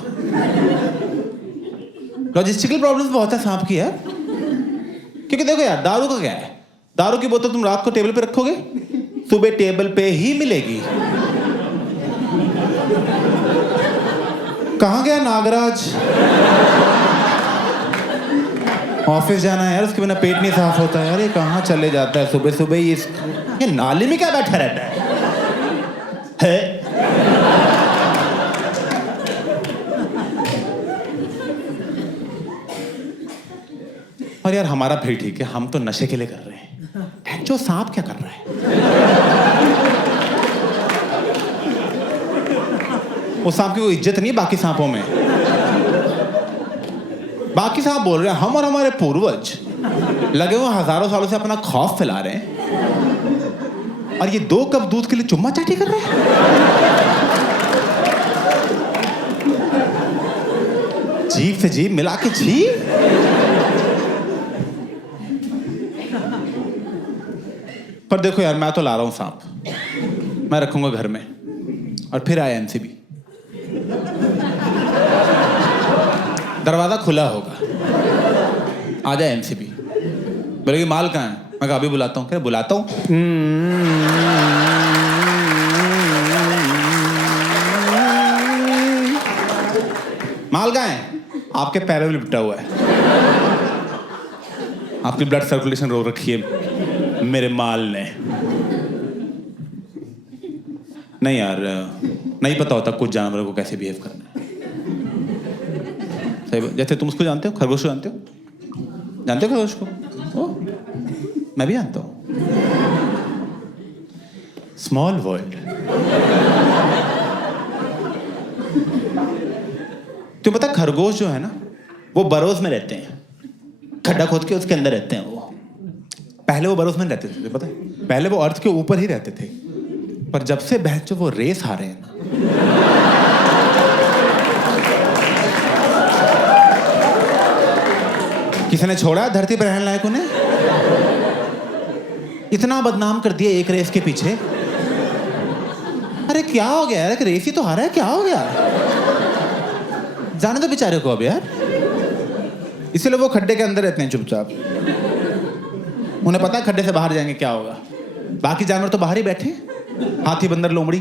लॉजिस्टिकल प्रॉब्लम्स बहुत है सांप की यार। क्योंकि देखो यार, दारू का क्या है, दारू की बोतल तुम रात को टेबल पे रखोगे, सुबह टेबल पे ही मिलेगी। कहाँ गया नागराज? ऑफिस जाना है यार, उसके बिना पेट नहीं साफ होता है यार। ये कहाँ चले जाता है सुबह सुबह? ये नाली में क्या बैठा रहता है? और यार हमारा फिर ठीक है, हम तो नशे के लिए कर रहे हैं। जो सांप क्या कर रहा है? उस सांप की कोई इज्जत नहीं है बाकी सांपों में। बाकी सांप बोल रहे हैं हम और हमारे पूर्वज लगे हुए हजारों सालों से अपना खौफ फैला रहे हैं, और ये 2 कप दूध के लिए चुम्मा चाटी कर रहे हैं। जीभ से जीभ मिला के जीभ। पर देखो यार, मैं तो ला रहा हूं सांप, मैं रखूंगा घर में, और फिर आया एनसीबी। दरवाजा खुला होगा, आ जाए एनसीबी, बोलेगी माल कहाँ है? मैं कहा अभी बुलाता हूँ। क्या बुलाता हूँ? माल कहाँ है? आपके पैरों में लिपटा हुआ है, आपकी ब्लड सर्कुलेशन रोक रखी है मेरे माल ने। नहीं यार, नहीं पता होता कुछ जानवरों को कैसे बिहेव करना है। सही, जैसे तुम उसको जानते हो, खरगोश को जानते हो? जानते हो खरगोश को? ओ, मैं भी जानता हूं। Small world. तुम्हें पता खरगोश जो है ना, वो बरोज में रहते हैं, खड्डा खोद के उसके अंदर रहते हैं वो। पहले वो बरोज में रहते थे, पता है? पहले वो अर्थ के ऊपर ही रहते थे, पर जब से बहन वो रेस हारे हैं ना, किसी ने छोड़ा धरती पर रहने लायक उन्हें? इतना बदनाम कर दिया एक रेस के पीछे। अरे क्या हो गया यार, एक रेस ही तो हारा है, क्या हो गया? जाने दो बेचारे को अब यार। इसलिए वो खड्डे के अंदर रहते हैं चुपचाप। उन्हें पता है खड्डे से बाहर जाएंगे क्या होगा। बाकी जानवर तो बाहर ही बैठे, हाथी, बंदर, लोमड़ी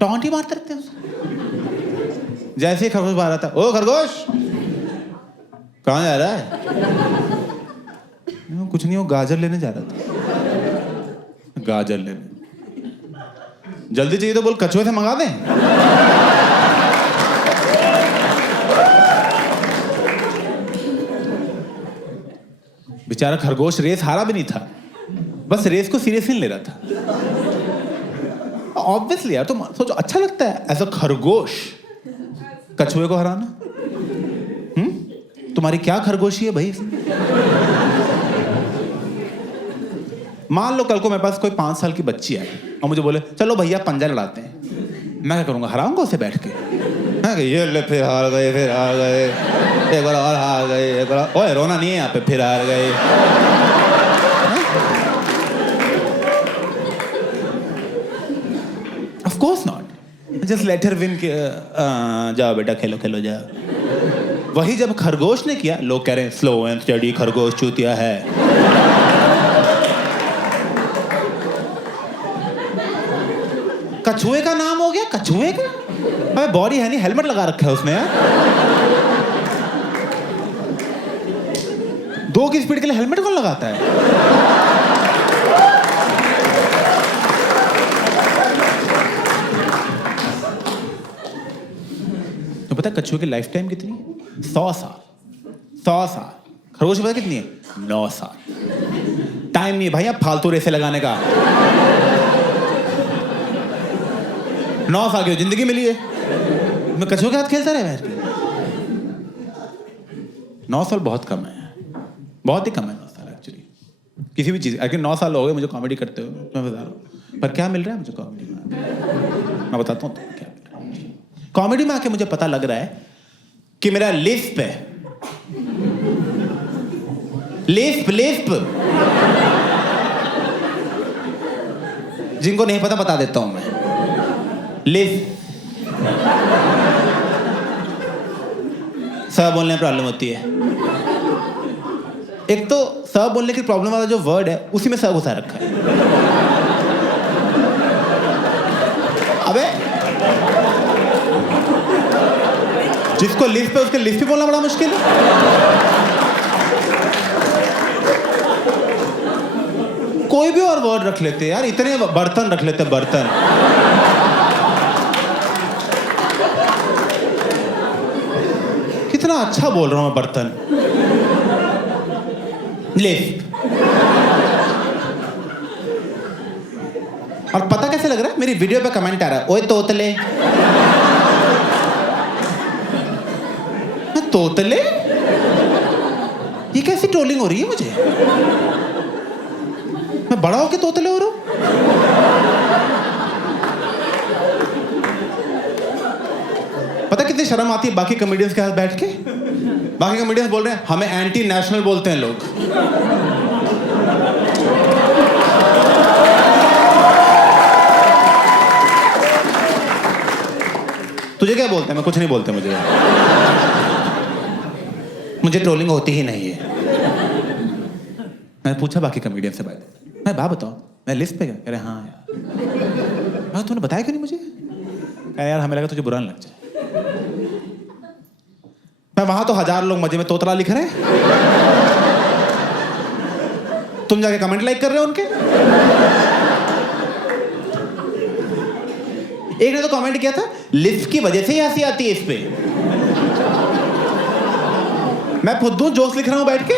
टॉन्ट ही मारते रहते हैं। जैसे ही खरगोश बाहर आता, ओ खरगोश कहाँ जा रहा है? कुछ नहीं, वो गाजर लेने जा रहा था। गाजर लेने जल्दी चाहिए तो बोल कछुए से मंगा दें। बेचारा खरगोश रेस हारा भी नहीं था, बस रेस को सीरियसली ले रहा था। ऑब्वियसली यार, तो सोचो अच्छा लगता है ऐसा खरगोश कछुए को हराना? तुम्हारी क्या खरगोशी है भाई? मान लो कल को मेरे पास कोई 5 साल की बच्ची है और मुझे बोले चलो भैया पंजा लड़ाते हैं, मैं क्या करूंगा? हराऊंगा उसे बैठ के। मैं ये ले, फिर हार गए, फिर हार गए, एक बार और हार गए, एक बार। ओए रोना नहीं है यहाँ पे, फिर हार गए। Of course not, just let her win. जाओ बेटा खेलो खेलो जाओ। वही जब खरगोश ने किया, लोग कह रहे हैं स्लो एंड स्टडी खरगोश चूतिया है। कछुए का नाम हो गया, कछुए का? अबे बॉडी है नहीं, हेलमेट लगा रखा है उसने यार। 2 की स्पीड के लिए हेलमेट कौन लगाता है? तो पता कछुए की लाइफ टाइम कितनी है? 100 साल। 100 साल। खरगोश पता कितनी है? 9 साल। टाइम नहीं है भाई अब फालतू रेसे लगाने का। 9 साल की जिंदगी मिली है, मैं कछुए के साथ खेलता रहा बैठ के। 9 साल बहुत कम है, बहुत ही कम है 9 साल एक्चुअली। किसी भी चीज़, अगर 9 साल हो गए मुझे कॉमेडी करते हुए, मैं बता रहा हूँ, पर क्या मिल रहा है मुझे कॉमेडी में? मैं बताता हूँ क्या मिल रहा है। कॉमेडी में आके मुझे पता लग रहा है कि मेरा लिस्प है, लिस्प जिनको नहीं पता बता देता हूं मैं। लिस्प स बोलने में प्रॉब्लम होती है। एक तो स बोलने की प्रॉब्लम वाला जो वर्ड है उसी में स घुसा रखा है। अबे जिसको लिस्प है उसके लिस्प ही बोलना बड़ा मुश्किल है। कोई भी और वर्ड रख लेते यार, इतने बर्तन रख लेते, बर्तन। कितना अच्छा बोल रहा हूं मैं, बर्तन, लिस्प। और पता कैसे लग रहा है? मेरी वीडियो पे कमेंट आ रहा है, ओए तोतले। मैं तोतले? ये कैसी ट्रोलिंग हो रही है मुझे? मैं बड़ा होके तोतले हो रहा हूं? पता कितनी शर्म आती है बाकी कॉमेडियंस के साथ बैठ के? बाकी कॉमेडियंस बोल रहे हैं हमें एंटी नेशनल बोलते हैं लोग। तुझे क्या बोलते हैं? मैं कुछ नहीं बोलते मुझे ट्रोलिंग होती ही नहीं है। मैंने पूछा बाकी कॉमेडियन से, मैं बात बताओ मैं लिस्ट पे गया, कह रहे हाँ यार। मैं तूने बताया क्यों नहीं मुझे? कह यार हमें लगा तुझे बुरा ना लग जाए। मैं वहां तो 1000 लोग मजे में तोतला लिख रहे हैं, तुम जाके कमेंट लाइक कर रहे हो उनके। एक ने तो कमेंट किया था लिस्ट की वजह से ही हंसी आती है इस पे। मैं फुद्दू जोक्स लिख रहा हूं बैठ के,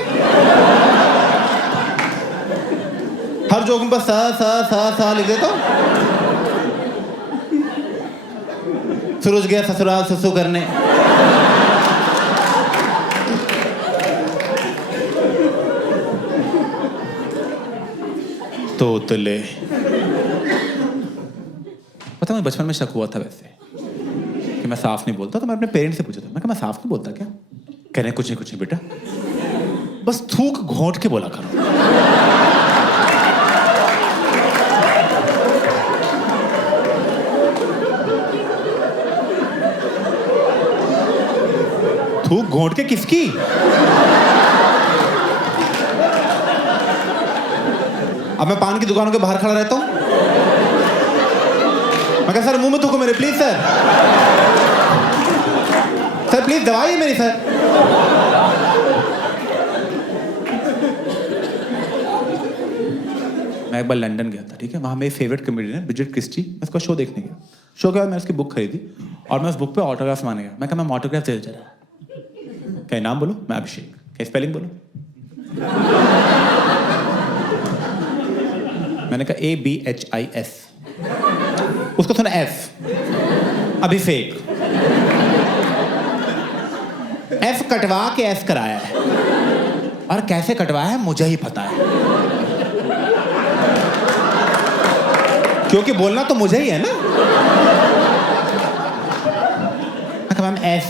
हर जोक में बस सा लिख देता हूं। सूरज गया ससुराल ससु करने। तोतले। पता मैं बचपन में शक हुआ था वैसे कि मैं साफ नहीं बोलता, तो मैं अपने पेरेंट्स से पूछा था, मैं साफ नहीं बोलता क्या? कह रहे कुछ नहीं बेटा, बस थूक घोंट के बोला करो। थूक घोंट के किसकी? अब मैं पान की दुकानों के बाहर खड़ा रहता हूं, मैं कहा सर मुंह में थूको मेरे, प्लीज सर, सर प्लीज दवाई मेरी सर। मैं एक बार लंदन गया था, ठीक है, वहां मेरी फेवरेट कॉमेडियन है ब्रिजेट क्रिस्टी, मैं उसका शो देखने गया। शो के बाद मैंने उसकी बुक खरीदी और मैं उस बुक पे ऑटोग्राफ मांगने गया। मैं कहा मैं ऑटोग्राफ दे जरा। क्या नाम बोलो? मैं अभिषेक। क्या स्पेलिंग बोलो? मैंने कहा ABHIS, उसको सुना F, अभिषेक। F कटवा के S कराया है, और कैसे कटवाया है मुझे ही पता है, क्योंकि बोलना तो मुझे ही है ना। मैं कहा मैम S,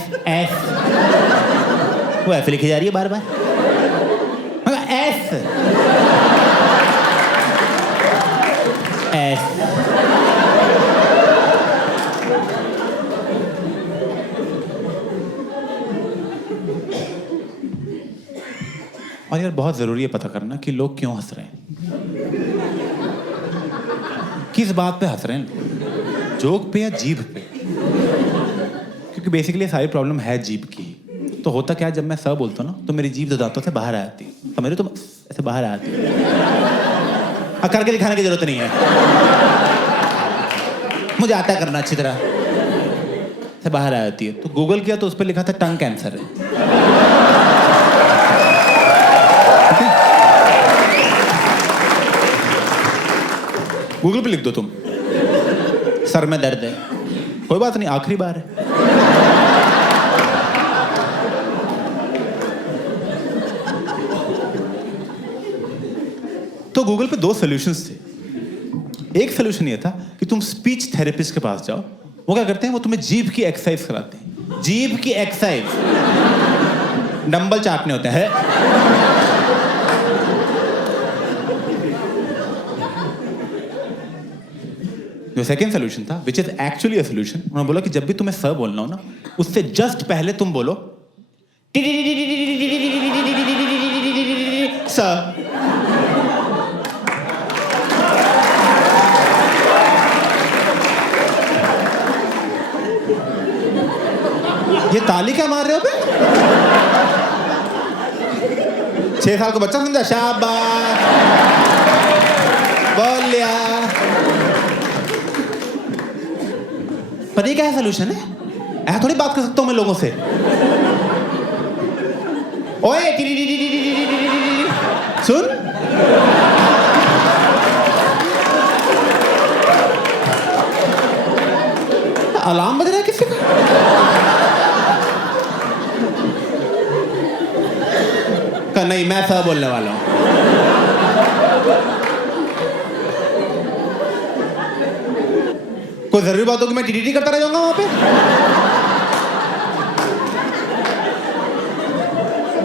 वो F लिखी जा रही है बार बार। मैं कहा S। और यार बहुत जरूरी है पता करना कि लोग क्यों हंस रहे हैं, किस बात पे हंस रहे हैं, जोक पे या जीभ पे। क्योंकि बेसिकली सारी प्रॉब्लम है जीभ की। तो होता क्या है, जब मैं स बोलता हूँ ना तो मेरी जीभ दो दांतों से बाहर आती है, समझ रहे हो? तो ऐसे बाहर आती है। करके दिखाने की जरूरत नहीं है, मुझे आता है करना अच्छी तरह से, बाहर आती है। तो गूगल किया तो उस पर लिखा था टंग कैंसर है। गूगल पे लिख दो तुम सर में दर्द है, कोई बात नहीं, आखिरी बार है। तो गूगल पे 2 सॉल्यूशंस थे। एक सोल्यूशन ये था कि तुम स्पीच थेरेपिस्ट के पास जाओ। वो क्या करते हैं, वो तुम्हें जीभ की एक्सरसाइज कराते हैं। जीभ की एक्सरसाइज, डंबल चाटने होते हैं। जो सेकंड सोल्यूशन था, which is actually a solution, उन्होंने बोला कि जब भी तुम्हें सर बोलना हो ना, उससे जस्ट पहले तुम बोलो सर। ये ताली क्या मार रहे हो बे? 6 साल को बच्चा समझा, शाबाश, बोल लिया। पर ये क्या है सोल्यूशन है? ऐसा थोड़ी बात कर सकता हूं मैं लोगों से। ओए सुन, अलार्म बज रहा है किसी का? नहीं, मैं सर बोलने वाला हूं। कोई जरूरी बात हो कि मैं टीटीटी करता रह जाऊंगा वहां पे?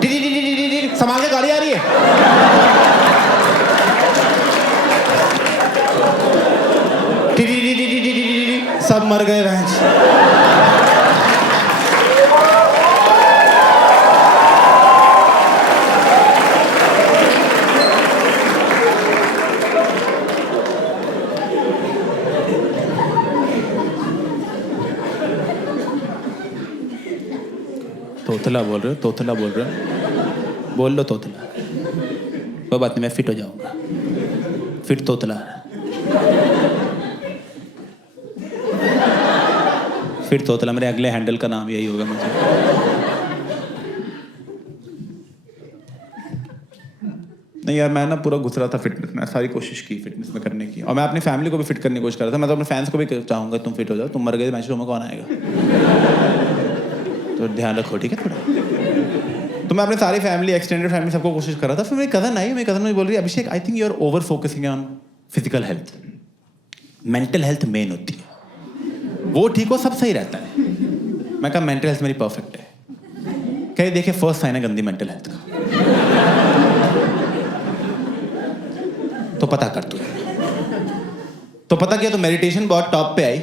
टीटीटी संभाल के, गाड़ी आ रही है। टीटीटी सब मर गए भैंस। तोतला बोल रहे हो, तोतला बोल रहे हो, बोल लो तोतला। कोई बात नहीं, मैं फिट हो जाऊंगा। फिट तोतला, फिट तोतला। मेरे अगले हैंडल का नाम यही होगा मुझे। नहीं यार, मैं ना पूरा घुस रहा था फिटनेस में, सारी कोशिश की फिटनेस में करने की, और मैं अपनी फैमिली को भी फिट करने की कोशिश कर रहा था। मैं तो अपने फैंस को भी चाहूंगा तुम फिट हो जाओ। तुम मर गए, मैच शो में कौन आएगा? तो ध्यान रखो, ठीक है थोड़ा। तो मैं अपने सारी फैमिली, एक्सटेंडेड फैमिली, सबको कोशिश कर रहा था। फिर मेरी कज़न आई, मेरी कज़न मुझे बोल रही है, Abhishek I think you are over focusing on physical health. Mental health main होती है, वो ठीक हो सब सही रहता है। मैं कहा मेंटल हेल्थ मेरी परफेक्ट है। कह देखिए, फर्स्ट साइन है गंदी मेंटल हेल्थ का, तो पता कर तू। तो पता किया तो मेडिटेशन बहुत टॉप पे आई।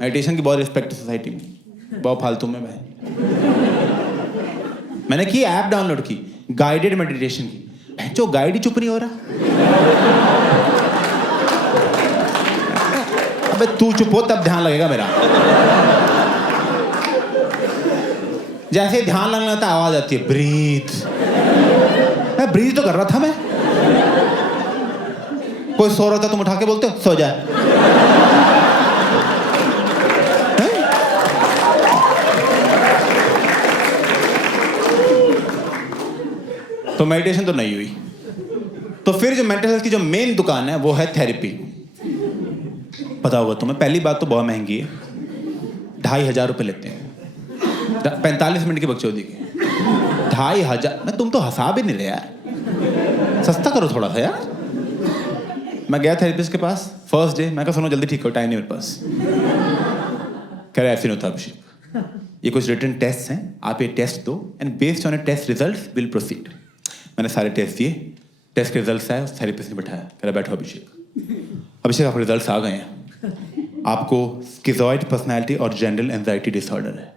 मेडिटेशन की बहुत रिस्पेक्ट है सोसाइटी में, बहुत फालतू में भाई। मैंने की ऐप डाउनलोड की, गाइडेड मेडिटेशन की। जो गाइड ही चुप नहीं हो रहा। अबे तू चुप हो तब ध्यान लगेगा मेरा। जैसे ध्यान लगने लगता आवाज आती है, ब्रीथ। मैं ब्रीथ तो कर रहा था मैं। कोई सो रहा था, तुम उठा के बोलते हो सो जा। तो मेडिटेशन तो नहीं हुई। तो फिर जो मेंटल हेल्थ की जो मेन दुकान है वो है थेरेपी। पता होगा तुम्हें, पहली बात तो बहुत महंगी है, 2,500 रुपये लेते हैं 45 मिनट की बकचोदी की। 2,500 में तुम तो हंसा भी नहीं रहे यार, सस्ता करो थोड़ा सा यार। मैं गया थेरेपिस्ट के पास फर्स्ट डे। मैं कहा सुनो जल्दी ठीक हो, टाइम नहीं मेरे पास। कह रहे ऐसे नहीं होता अभिषेक, ये कुछ रिटन टेस्ट हैं, आप ये टेस्ट दो and based on a test result will proceed. मैंने सारे टेस्ट दिए, टेस्ट के रिजल्ट्स आए, थेरेपिस्ट ने बैठाया, कह रहा बैठो अभिषेक। अभिषेक आपके रिजल्ट्स आ गए हैं, आपको स्किज़ॉइड पर्सनैलिटी और जनरल एंजाइटी डिसऑर्डर है।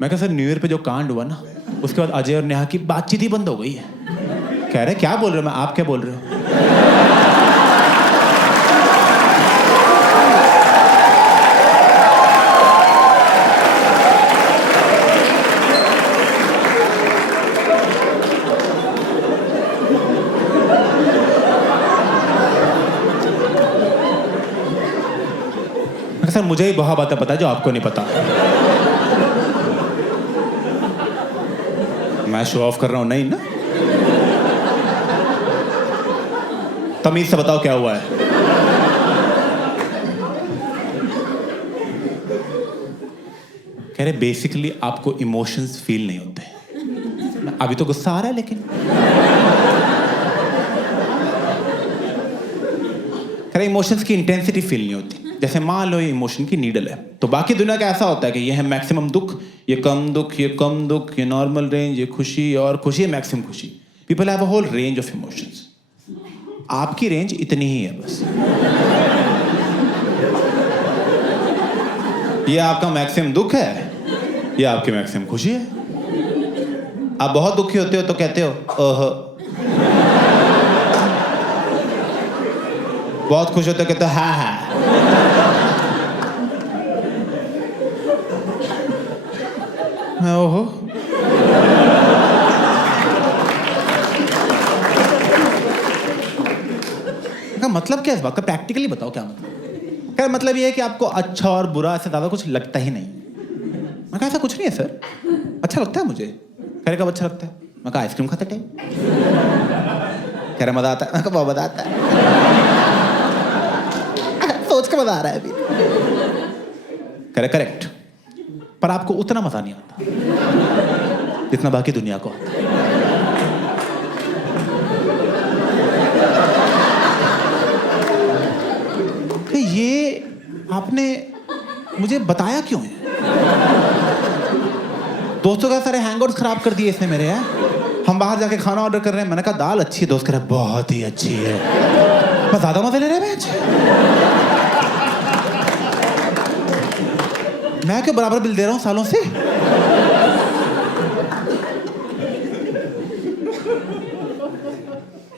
मैं कहा सर न्यू ईयर पे जो कांड हुआ ना, उसके बाद अजय और नेहा की बातचीत ही बंद हो गई है। कह रहे क्या बोल रहे हो? मैं आप क्या बोल रहे हो? सर मुझे ही बहुत बातें पता है जो आपको नहीं पता। मैं शो ऑफ कर रहा हूं नहीं ना? तमीज से बताओ क्या हुआ है। कह रहे बेसिकली आपको इमोशंस फील नहीं होते। अभी तो गुस्सा आ रहा है लेकिन इमोशंस की इंटेंसिटी फील नहीं होती। जैसे मान लो ये इमोशन की नीडल है, तो बाकी दुनिया का ऐसा होता है कि ये है मैक्सिमम दुख, ये कम दुख, ये कम दुख, ये नॉर्मल रेंज, ये खुशी और खुशी, मैक्सिमम खुशी। People have a whole range of emotions. आपकी रेंज इतनी ही है बस। ये आपका मैक्सिमम दुख है, ये आपकी मैक्सिमम खुशी है। आप बहुत दुखी होते हो तो कहते हो ओह, बहुत खुश होते हो कहते हो हाँ हाँ। मैं ओहो, का मतलब क्या है इस बात का? प्रैक्टिकली बताओ क्या मतलब? क्या मतलब ये है कि आपको अच्छा और बुरा से ज्यादा कुछ लगता ही नहीं? मैं कहा ऐसा कुछ नहीं है सर, अच्छा लगता है मुझे। कह रहे कब अच्छा लगता है? मैं कहा आइसक्रीम खाते टाइम। कह रहे मजा आता है? मैं कहा बहुत मजा आता है। सोच के मजा आ रहा है अभी। कह रहे करेक्ट, पर आपको उतना मजा नहीं आता जितना बाकी दुनिया को आता है। तो ये आपने मुझे बताया क्यों है? दोस्तों का सारे हैंगआउट्स खराब कर दिए इसने मेरे। हैं हम बाहर जाके खाना ऑर्डर कर रहे हैं, मैंने कहा दाल अच्छी है, दोस्त कह रहा बहुत ही अच्छी है। मैं ज्यादा मजे ले रहे हैं। मैं क्यों बराबर बिल दे रहा हूं सालों से?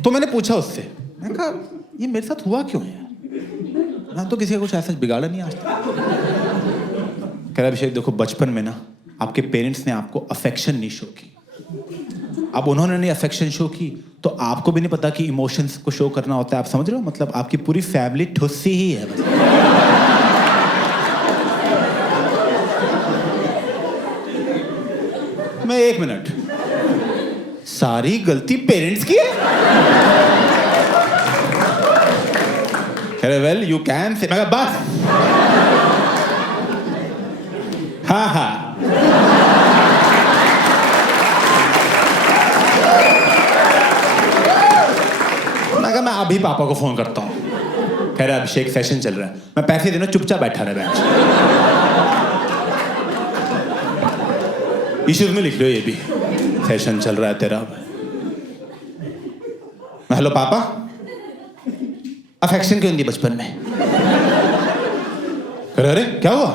तो मैंने पूछा उससे, मैंने कहा ये मेरे साथ हुआ क्यों है? मैं तो किसी का कुछ ऐसा बिगाड़ा नहीं आज तक। कह रहा अभिषेक देखो, बचपन में ना आपके पेरेंट्स ने आपको अफेक्शन नहीं शो की। अब उन्होंने नहीं अफेक्शन शो की तो आपको भी नहीं पता कि इमोशंस को शो करना होता है। आप समझ रहे हो? मतलब आपकी पूरी फैमिली ठुस्सी ही है बस। मैं 1 मिनट, सारी गलती पेरेंट्स की है? अरे वेल यू कैन से, मैं बस हाँ हाँ। मैं अभी पापा को फोन करता हूँ। कह रहा अभिषेक सेशन चल रहा है, मैं पैसे देना, चुपचाप बैठा रहे बेंच। इश्यूज में लिख लो ये भी, सेशन चल रहा है तेरा। हेलो पापा, अफेक्शन क्यों दी बचपन में? अरे क्या हुआ?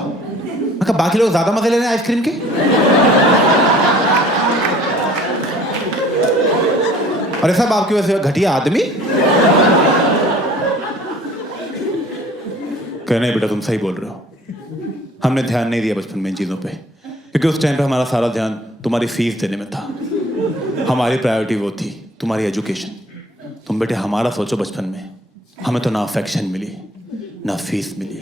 मैं कहा बाकी लोग ज्यादा मजे ले रहे हैं आइसक्रीम के, और सब आपकी वजह से घटिया आदमी। कह नहीं बेटा तुम सही बोल रहे हो, हमने ध्यान नहीं दिया बचपन में इन चीजों पे, क्योंकि उस टाइम पे हमारा सारा ध्यान तुम्हारी फीस देने में था। हमारी प्रायोरिटी वो थी तुम्हारी एजुकेशन। तुम बेटे हमारा सोचो, बचपन में हमें तो ना अफेक्शन मिली ना फीस मिली।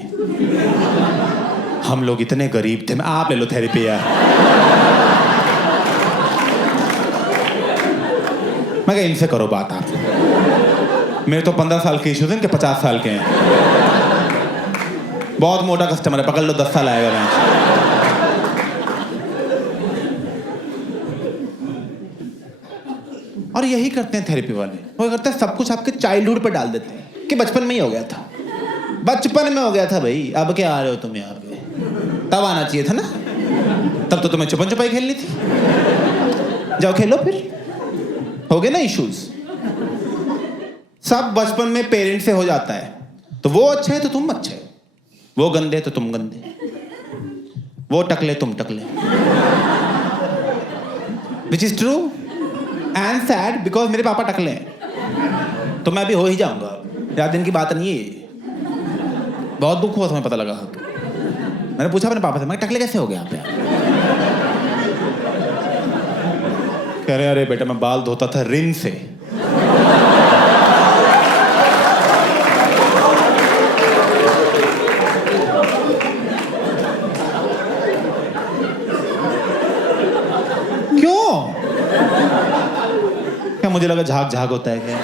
हम लोग इतने गरीब थे। आप ले लो थेरेपी यार। मैं कहा इनसे करो बात आप। मेरे तो 15 साल के इश्यूज हैं, इनके 50 साल के हैं। बहुत मोटा कस्टमर है, पकड़ लो 10 साल आएगा मैं। और यही करते हैं थेरेपी वाले, वो करते हैं सब कुछ आपके चाइल्डहुड पे डाल देते हैं कि बचपन में ही हो गया था, बचपन में हो गया था भाई, अब क्या आ रहे हो तुम यहाँ पे? तब आना चाहिए था ना, तब तो तुम्हें छुपन छुपाई खेलनी थी। जाओ खेलो फिर, हो गए ना इश्यूज। सब बचपन में पेरेंट्स से हो जाता है, तो वो अच्छे है तो तुम अच्छे, वो गंदे तो तुम गंदे, वो टकले तुम टकले। Which is true and sad, because मेरे पापा टकले हैं तो मैं भी हो ही जाऊंगा। ज्यादा दिन की बात नहीं है, बहुत दुख हुआ, तुम्हें पता लगा। मैंने पूछा अपने पापा से, मैं टकले कैसे हो गया आप? कह रहे अरे बेटा मैं बाल धोता था रिन से। क्यों? क्या मुझे लगा झाग झाग होता है क्या?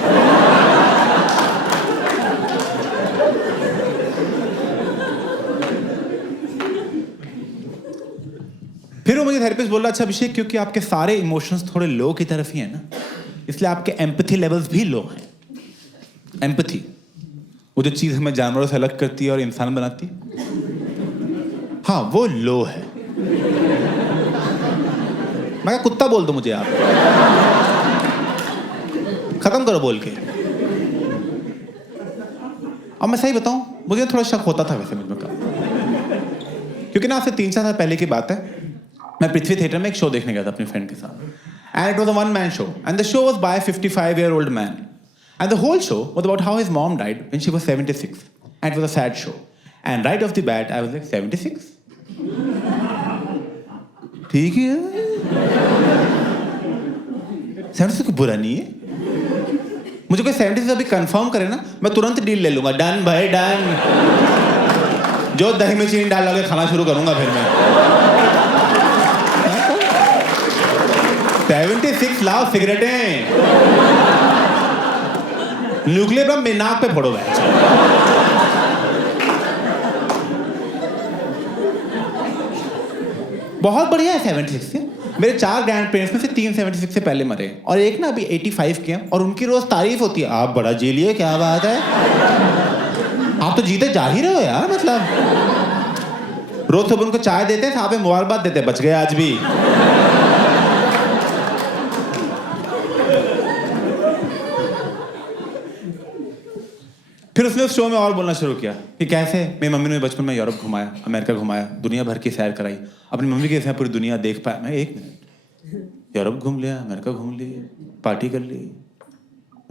फिर वो मुझे थेरेपिस्ट बोल रहा अच्छा अभिषेक, क्योंकि आपके सारे इमोशंस थोड़े लो की तरफ ही है ना, इसलिए आपके एम्पैथी लेवल्स भी लो हैं। एम्पैथी वो जो चीज़ हमें जानवरों से अलग करती है और इंसान बनाती है, हाँ वो लो है। मैं कुत्ता बोल दो मुझे आप, खत्म करो बोल के। अब मैं सही बताऊं, मुझे थोड़ा शक होता था वैसे मुझ में का, क्योंकि ना आपसे 3-4 साल पहले की बात है, मैं पृथ्वी थिएटर में एक शो देखने गया था अपनी फ्रेंड के साथ, and it was a one man show and the show was by 55-year-old man and the whole show was about how his mom died when she was 76 and it was a sad show and right off the bat I was like 76, ठीक है 76 कोई बुरा नहीं है। मुझे कोई 76 अभी confirm करे ना, मैं तुरंत डील ले लूंगा, डन भाई डन। जो दही में चीनी डाल के खाना शुरू करूंगा फिर मैं। 76 लाओ सिगरेटें, न्यूक्लियर बम मेरे नाक पे फोड़ो भाई। बहुत बढ़िया है 76 से। मेरे 4 ग्रैंड पेरेंट्स में से 3 76 से पहले मरे और एक ना अभी 85 के हैं और उनकी रोज तारीफ होती है, आप बड़ा जी लिए, क्या बात है, आप तो जीते जा ही रहे हो यार। मतलब रोज सुबह उनको चाय देते हैं, साहब मुबारकबाद देते हैं, बच गए आज भी। फिर उसने उस शो में और बोलना शुरू किया कि कैसे मेरी मम्मी ने बचपन में यूरोप घुमाया, अमेरिका घुमाया, दुनिया भर की सैर कराई, अपनी मम्मी के साथ पूरी दुनिया देख पाया। मैं 1 मिनट, यूरोप घूम लिया, अमेरिका घूम ली, पार्टी कर ली,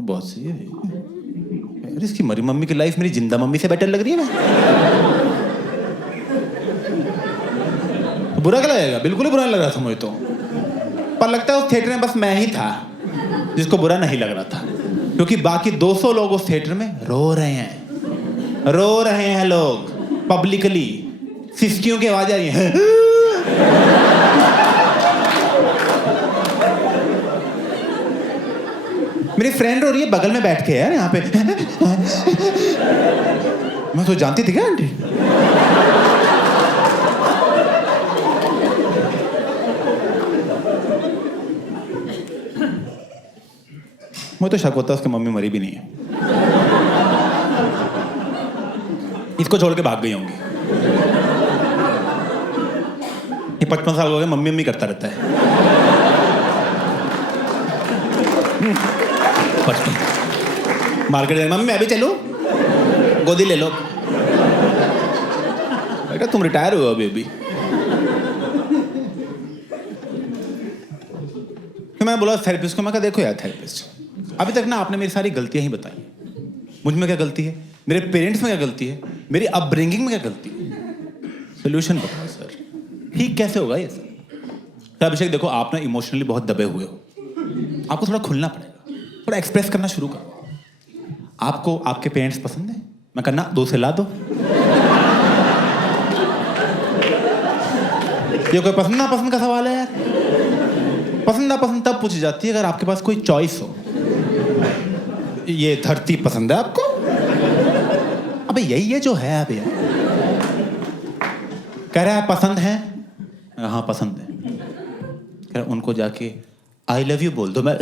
बहुत सही है भाई। इसकी मरी मम्मी की लाइफ मेरी जिंदा मम्मी से बेटर लग रही है। मैं तो बुरा क्या लगेगा, बिल्कुल ही बुरा नहीं लग रहा था मुझे तो, पर लगता है उस थिएटर में बस मैं ही था जिसको बुरा नहीं लग रहा था, क्योंकि बाकी 200 लोग उस थिएटर में रो रहे हैं लोग पब्लिकली, सिसकियों की आवाज आ रही है। मेरी फ्रेंड रो रही है बगल में बैठ के यार यहाँ पे। मैं तो जानती थी क्या आंटी? मुझे तो शक होता है उसकी मम्मी मरी भी नहीं है, इसको छोड़ के भाग गई होंगी। ये 55 साल हो गए, मम्मी मम्मी करता रहता है। 55 मार्केट में, मम्मी मैं भी चलूं, गोदी ले लो। बेटा तुम रिटायर हुए हो अभी। तो मैं बोला थेरेपिस्ट को, मैं कहा देखो यार थेरेपिस्ट, अभी तक ना आपने मेरी सारी गलतियां ही बताई। मुझ में क्या गलती है, मेरे पेरेंट्स में क्या गलती है, मेरी अपब्रिंगिंग में क्या गलती है, सोल्यूशन बताओ सर, ठीक कैसे होगा ये सर? तो अभिषेक देखो, आप ना इमोशनली बहुत दबे हुए हो, आपको थोड़ा खुलना पड़ेगा, थोड़ा एक्सप्रेस करना शुरू करो। आपको आपके पेरेंट्स पसंद है? मैं कहना 2 से ला दो। ये कोई पसंद ना पसंद का सवाल है यार। पसंद ना पसंद तब पूछी जाती है अगर आपके पास कोई चॉइस हो। ये धरती पसंद है आपको? अबे यही है जो है अभी। कह रहा है पसंद है, हाँ पसंद है। कह रहा उनको जाके आई लव यू बोल दो। मैं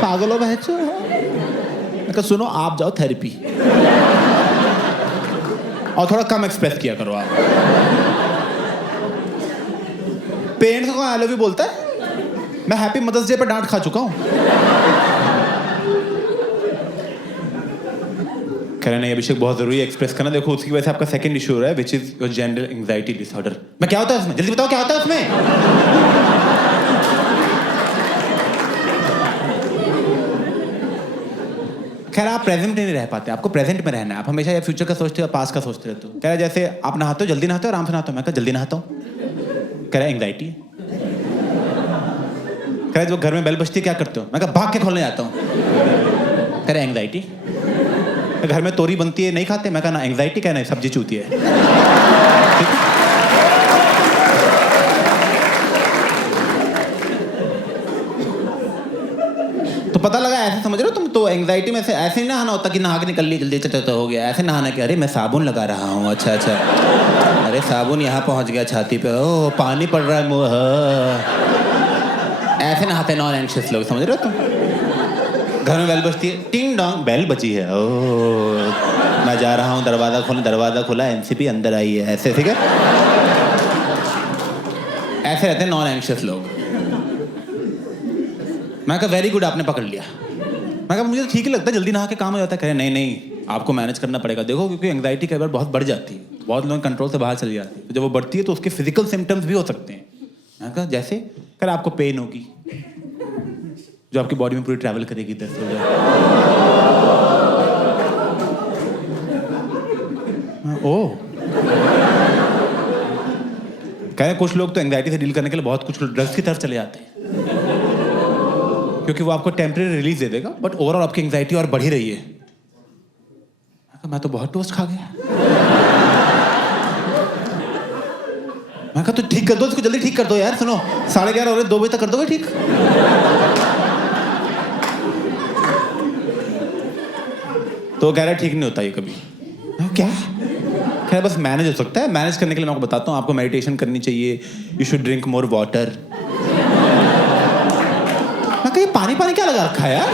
पागल हो बहचो। मैं कहा सुनो, आप जाओ थेरेपी और थोड़ा कम एक्सप्रेस किया करो आप। पेरेंट्स को आई लव यू बोलता है? मैं हैप्पी मदर्स डे पर डांट खा चुका हूं। कह रहे नहीं अभिषेक, बहुत जरूरी है एक्सप्रेस करना। देखो उसकी वजह से आपका सेकंड इशू हो रहा है, which is your gender anxiety disorder. मैं क्या होता है उसमें, जल्दी बताओ क्या होता है उसमें? खैर आप प्रेजेंट में नहीं रह पाते, आपको प्रेजेंट में रहना है। आप हमेशा या फ्यूचर का सोचते हो या पास्ट का सोचते रहते हो। कह रहा जैसे आप नहाते हो, जल्दी नहाते हो, आराम से नहाते हो। मैं कहा जल्दी नहाता हूँ। कह रहा एंग्जाइटी है। कह रहा जब घर में बेल बजती है क्या करते हो? मैं कहा भाग के खोलने जाता हूँ। कह रहा एंग्जाइटी। घर में तोरी बनती है नहीं खाते? मैं कहा ना एंग्जाइटी, क्या नहीं सब्जी चूती है। तो पता लगा, ऐसे समझ रहे हो तुम? तो एंग्जाइटी में से ऐसे ही नहाना होता कि नहा के निकल ली जल्दी, तो हो गया। ऐसे नहाना कि अरे मैं साबुन लगा रहा हूँ, अच्छा अच्छा, अरे साबुन यहाँ पहुँच गया छाती पे, ओह पानी पड़ रहा है मुँह। ऐसे नहाते नॉन एंशियस लोग, समझ रहे हो तुम? घर में बेल बजती है, टिंग डोंग, बेल बची है, ओ मैं जा रहा हूँ, दरवाजा खोला, एमसीपी अंदर आई है, ऐसे ठीक है। ऐसे रहते हैं नॉन एंशियस लोग। मैं कहा वेरी गुड, आपने पकड़ लिया। मैं कहा मुझे तो ठीक ही लगता है, जल्दी नहा के काम हो जाता है। कहे नहीं आपको मैनेज करना पड़ेगा। देखो क्योंकि एंग्जाइटी कई बार बहुत बढ़ जाती है, बहुत लोग कंट्रोल से बाहर चली जाती है। तो जब वो बढ़ती है तो उसके फिजिकल सिम्टम्स भी हो सकते हैं। मैं कहा जैसे कर आपको पेन होगी जो आपकी बॉडी में पूरी ट्रैवल करेगी 10 बजे। ओह, कह रहे कुछ लोग तो एंग्जाइटी से डील करने के लिए बहुत कुछ ड्रग्स की तरफ चले जाते हैं क्योंकि वो आपको टेम्परेरी रिलीज दे देगा, बट ओवरऑल आपकी एंग्जाइटी और बढ़ ही रही है। मैं तो बहुत टोस्ट खा गया। मैं कहा तो ठीक कर दो इसको, जल्दी ठीक कर दो यार। सुनो 11:30 हो रहे, 2 बजे तक कर दोगे ठीक? तो कह रहा ठीक नहीं होता ये कभी। क्या खैर बस मैनेज हो सकता है। मैनेज करने के लिए मैं आपको बताता हूँ, आपको मेडिटेशन करनी चाहिए, you should drink more water. मैं कहा पानी क्या लगा रखा है यार?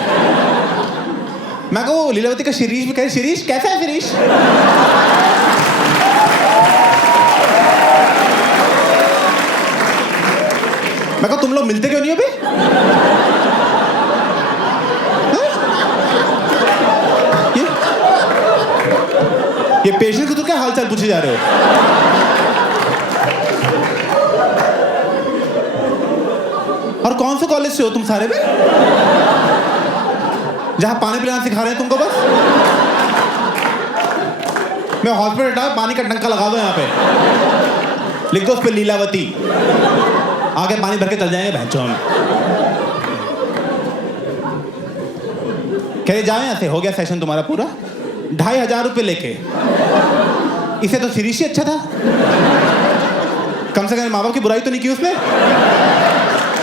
मैं कहा वो लीलावती का शिरीष भी कह, शिरीष कैसा है शिरीष? मैं कहा तुम लोग मिलते क्यों नहीं अभी? ये पेशेंट को तो क्या हालचाल पूछे जा रहे हो? और कौन से कॉलेज से हो तुम सारे में जहां पानी पिलाना सिखा रहे हैं तुमको? बस मैं हॉस्पिटल था, पानी का टंका लगा दो यहाँ पे, लिख दो उस पे लीलावती, आगे पानी भर के चल जाएंगे भैंचो हम। कह रहे जाओ यहाँ से, हो गया सेशन तुम्हारा पूरा, 2500 रुपये लेके। इसे तो शिरीष ही अच्छा था, कम से कम माँ बाप की बुराई तो नहीं की उसने।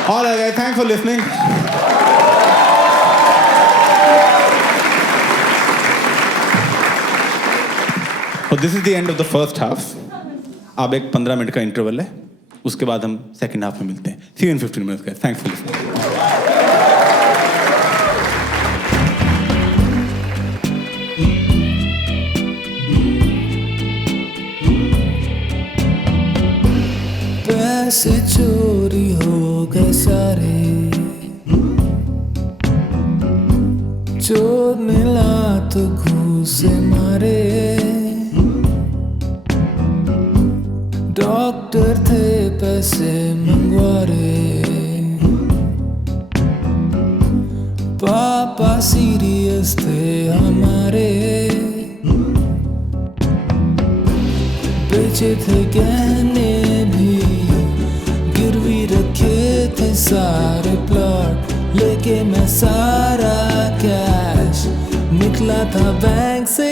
और thanks for listening. This is the end of the first half. अब एक 15 मिनट का इंटरवल है, उसके बाद हम सेकंड हाफ में मिलते हैं। See you in 15 minutes. Thanks for listening. पैसे चोरी हो गए सारे, चोर मिला तो घूसे मारे, डॉक्टर थे पैसे मंगवारे, पापा सीरियस थे हमारे, बेचे थे गहने भी, गिरवी रखे थे सारे प्लॉट, लेके मैं सारा कैश निकला था बैंक से।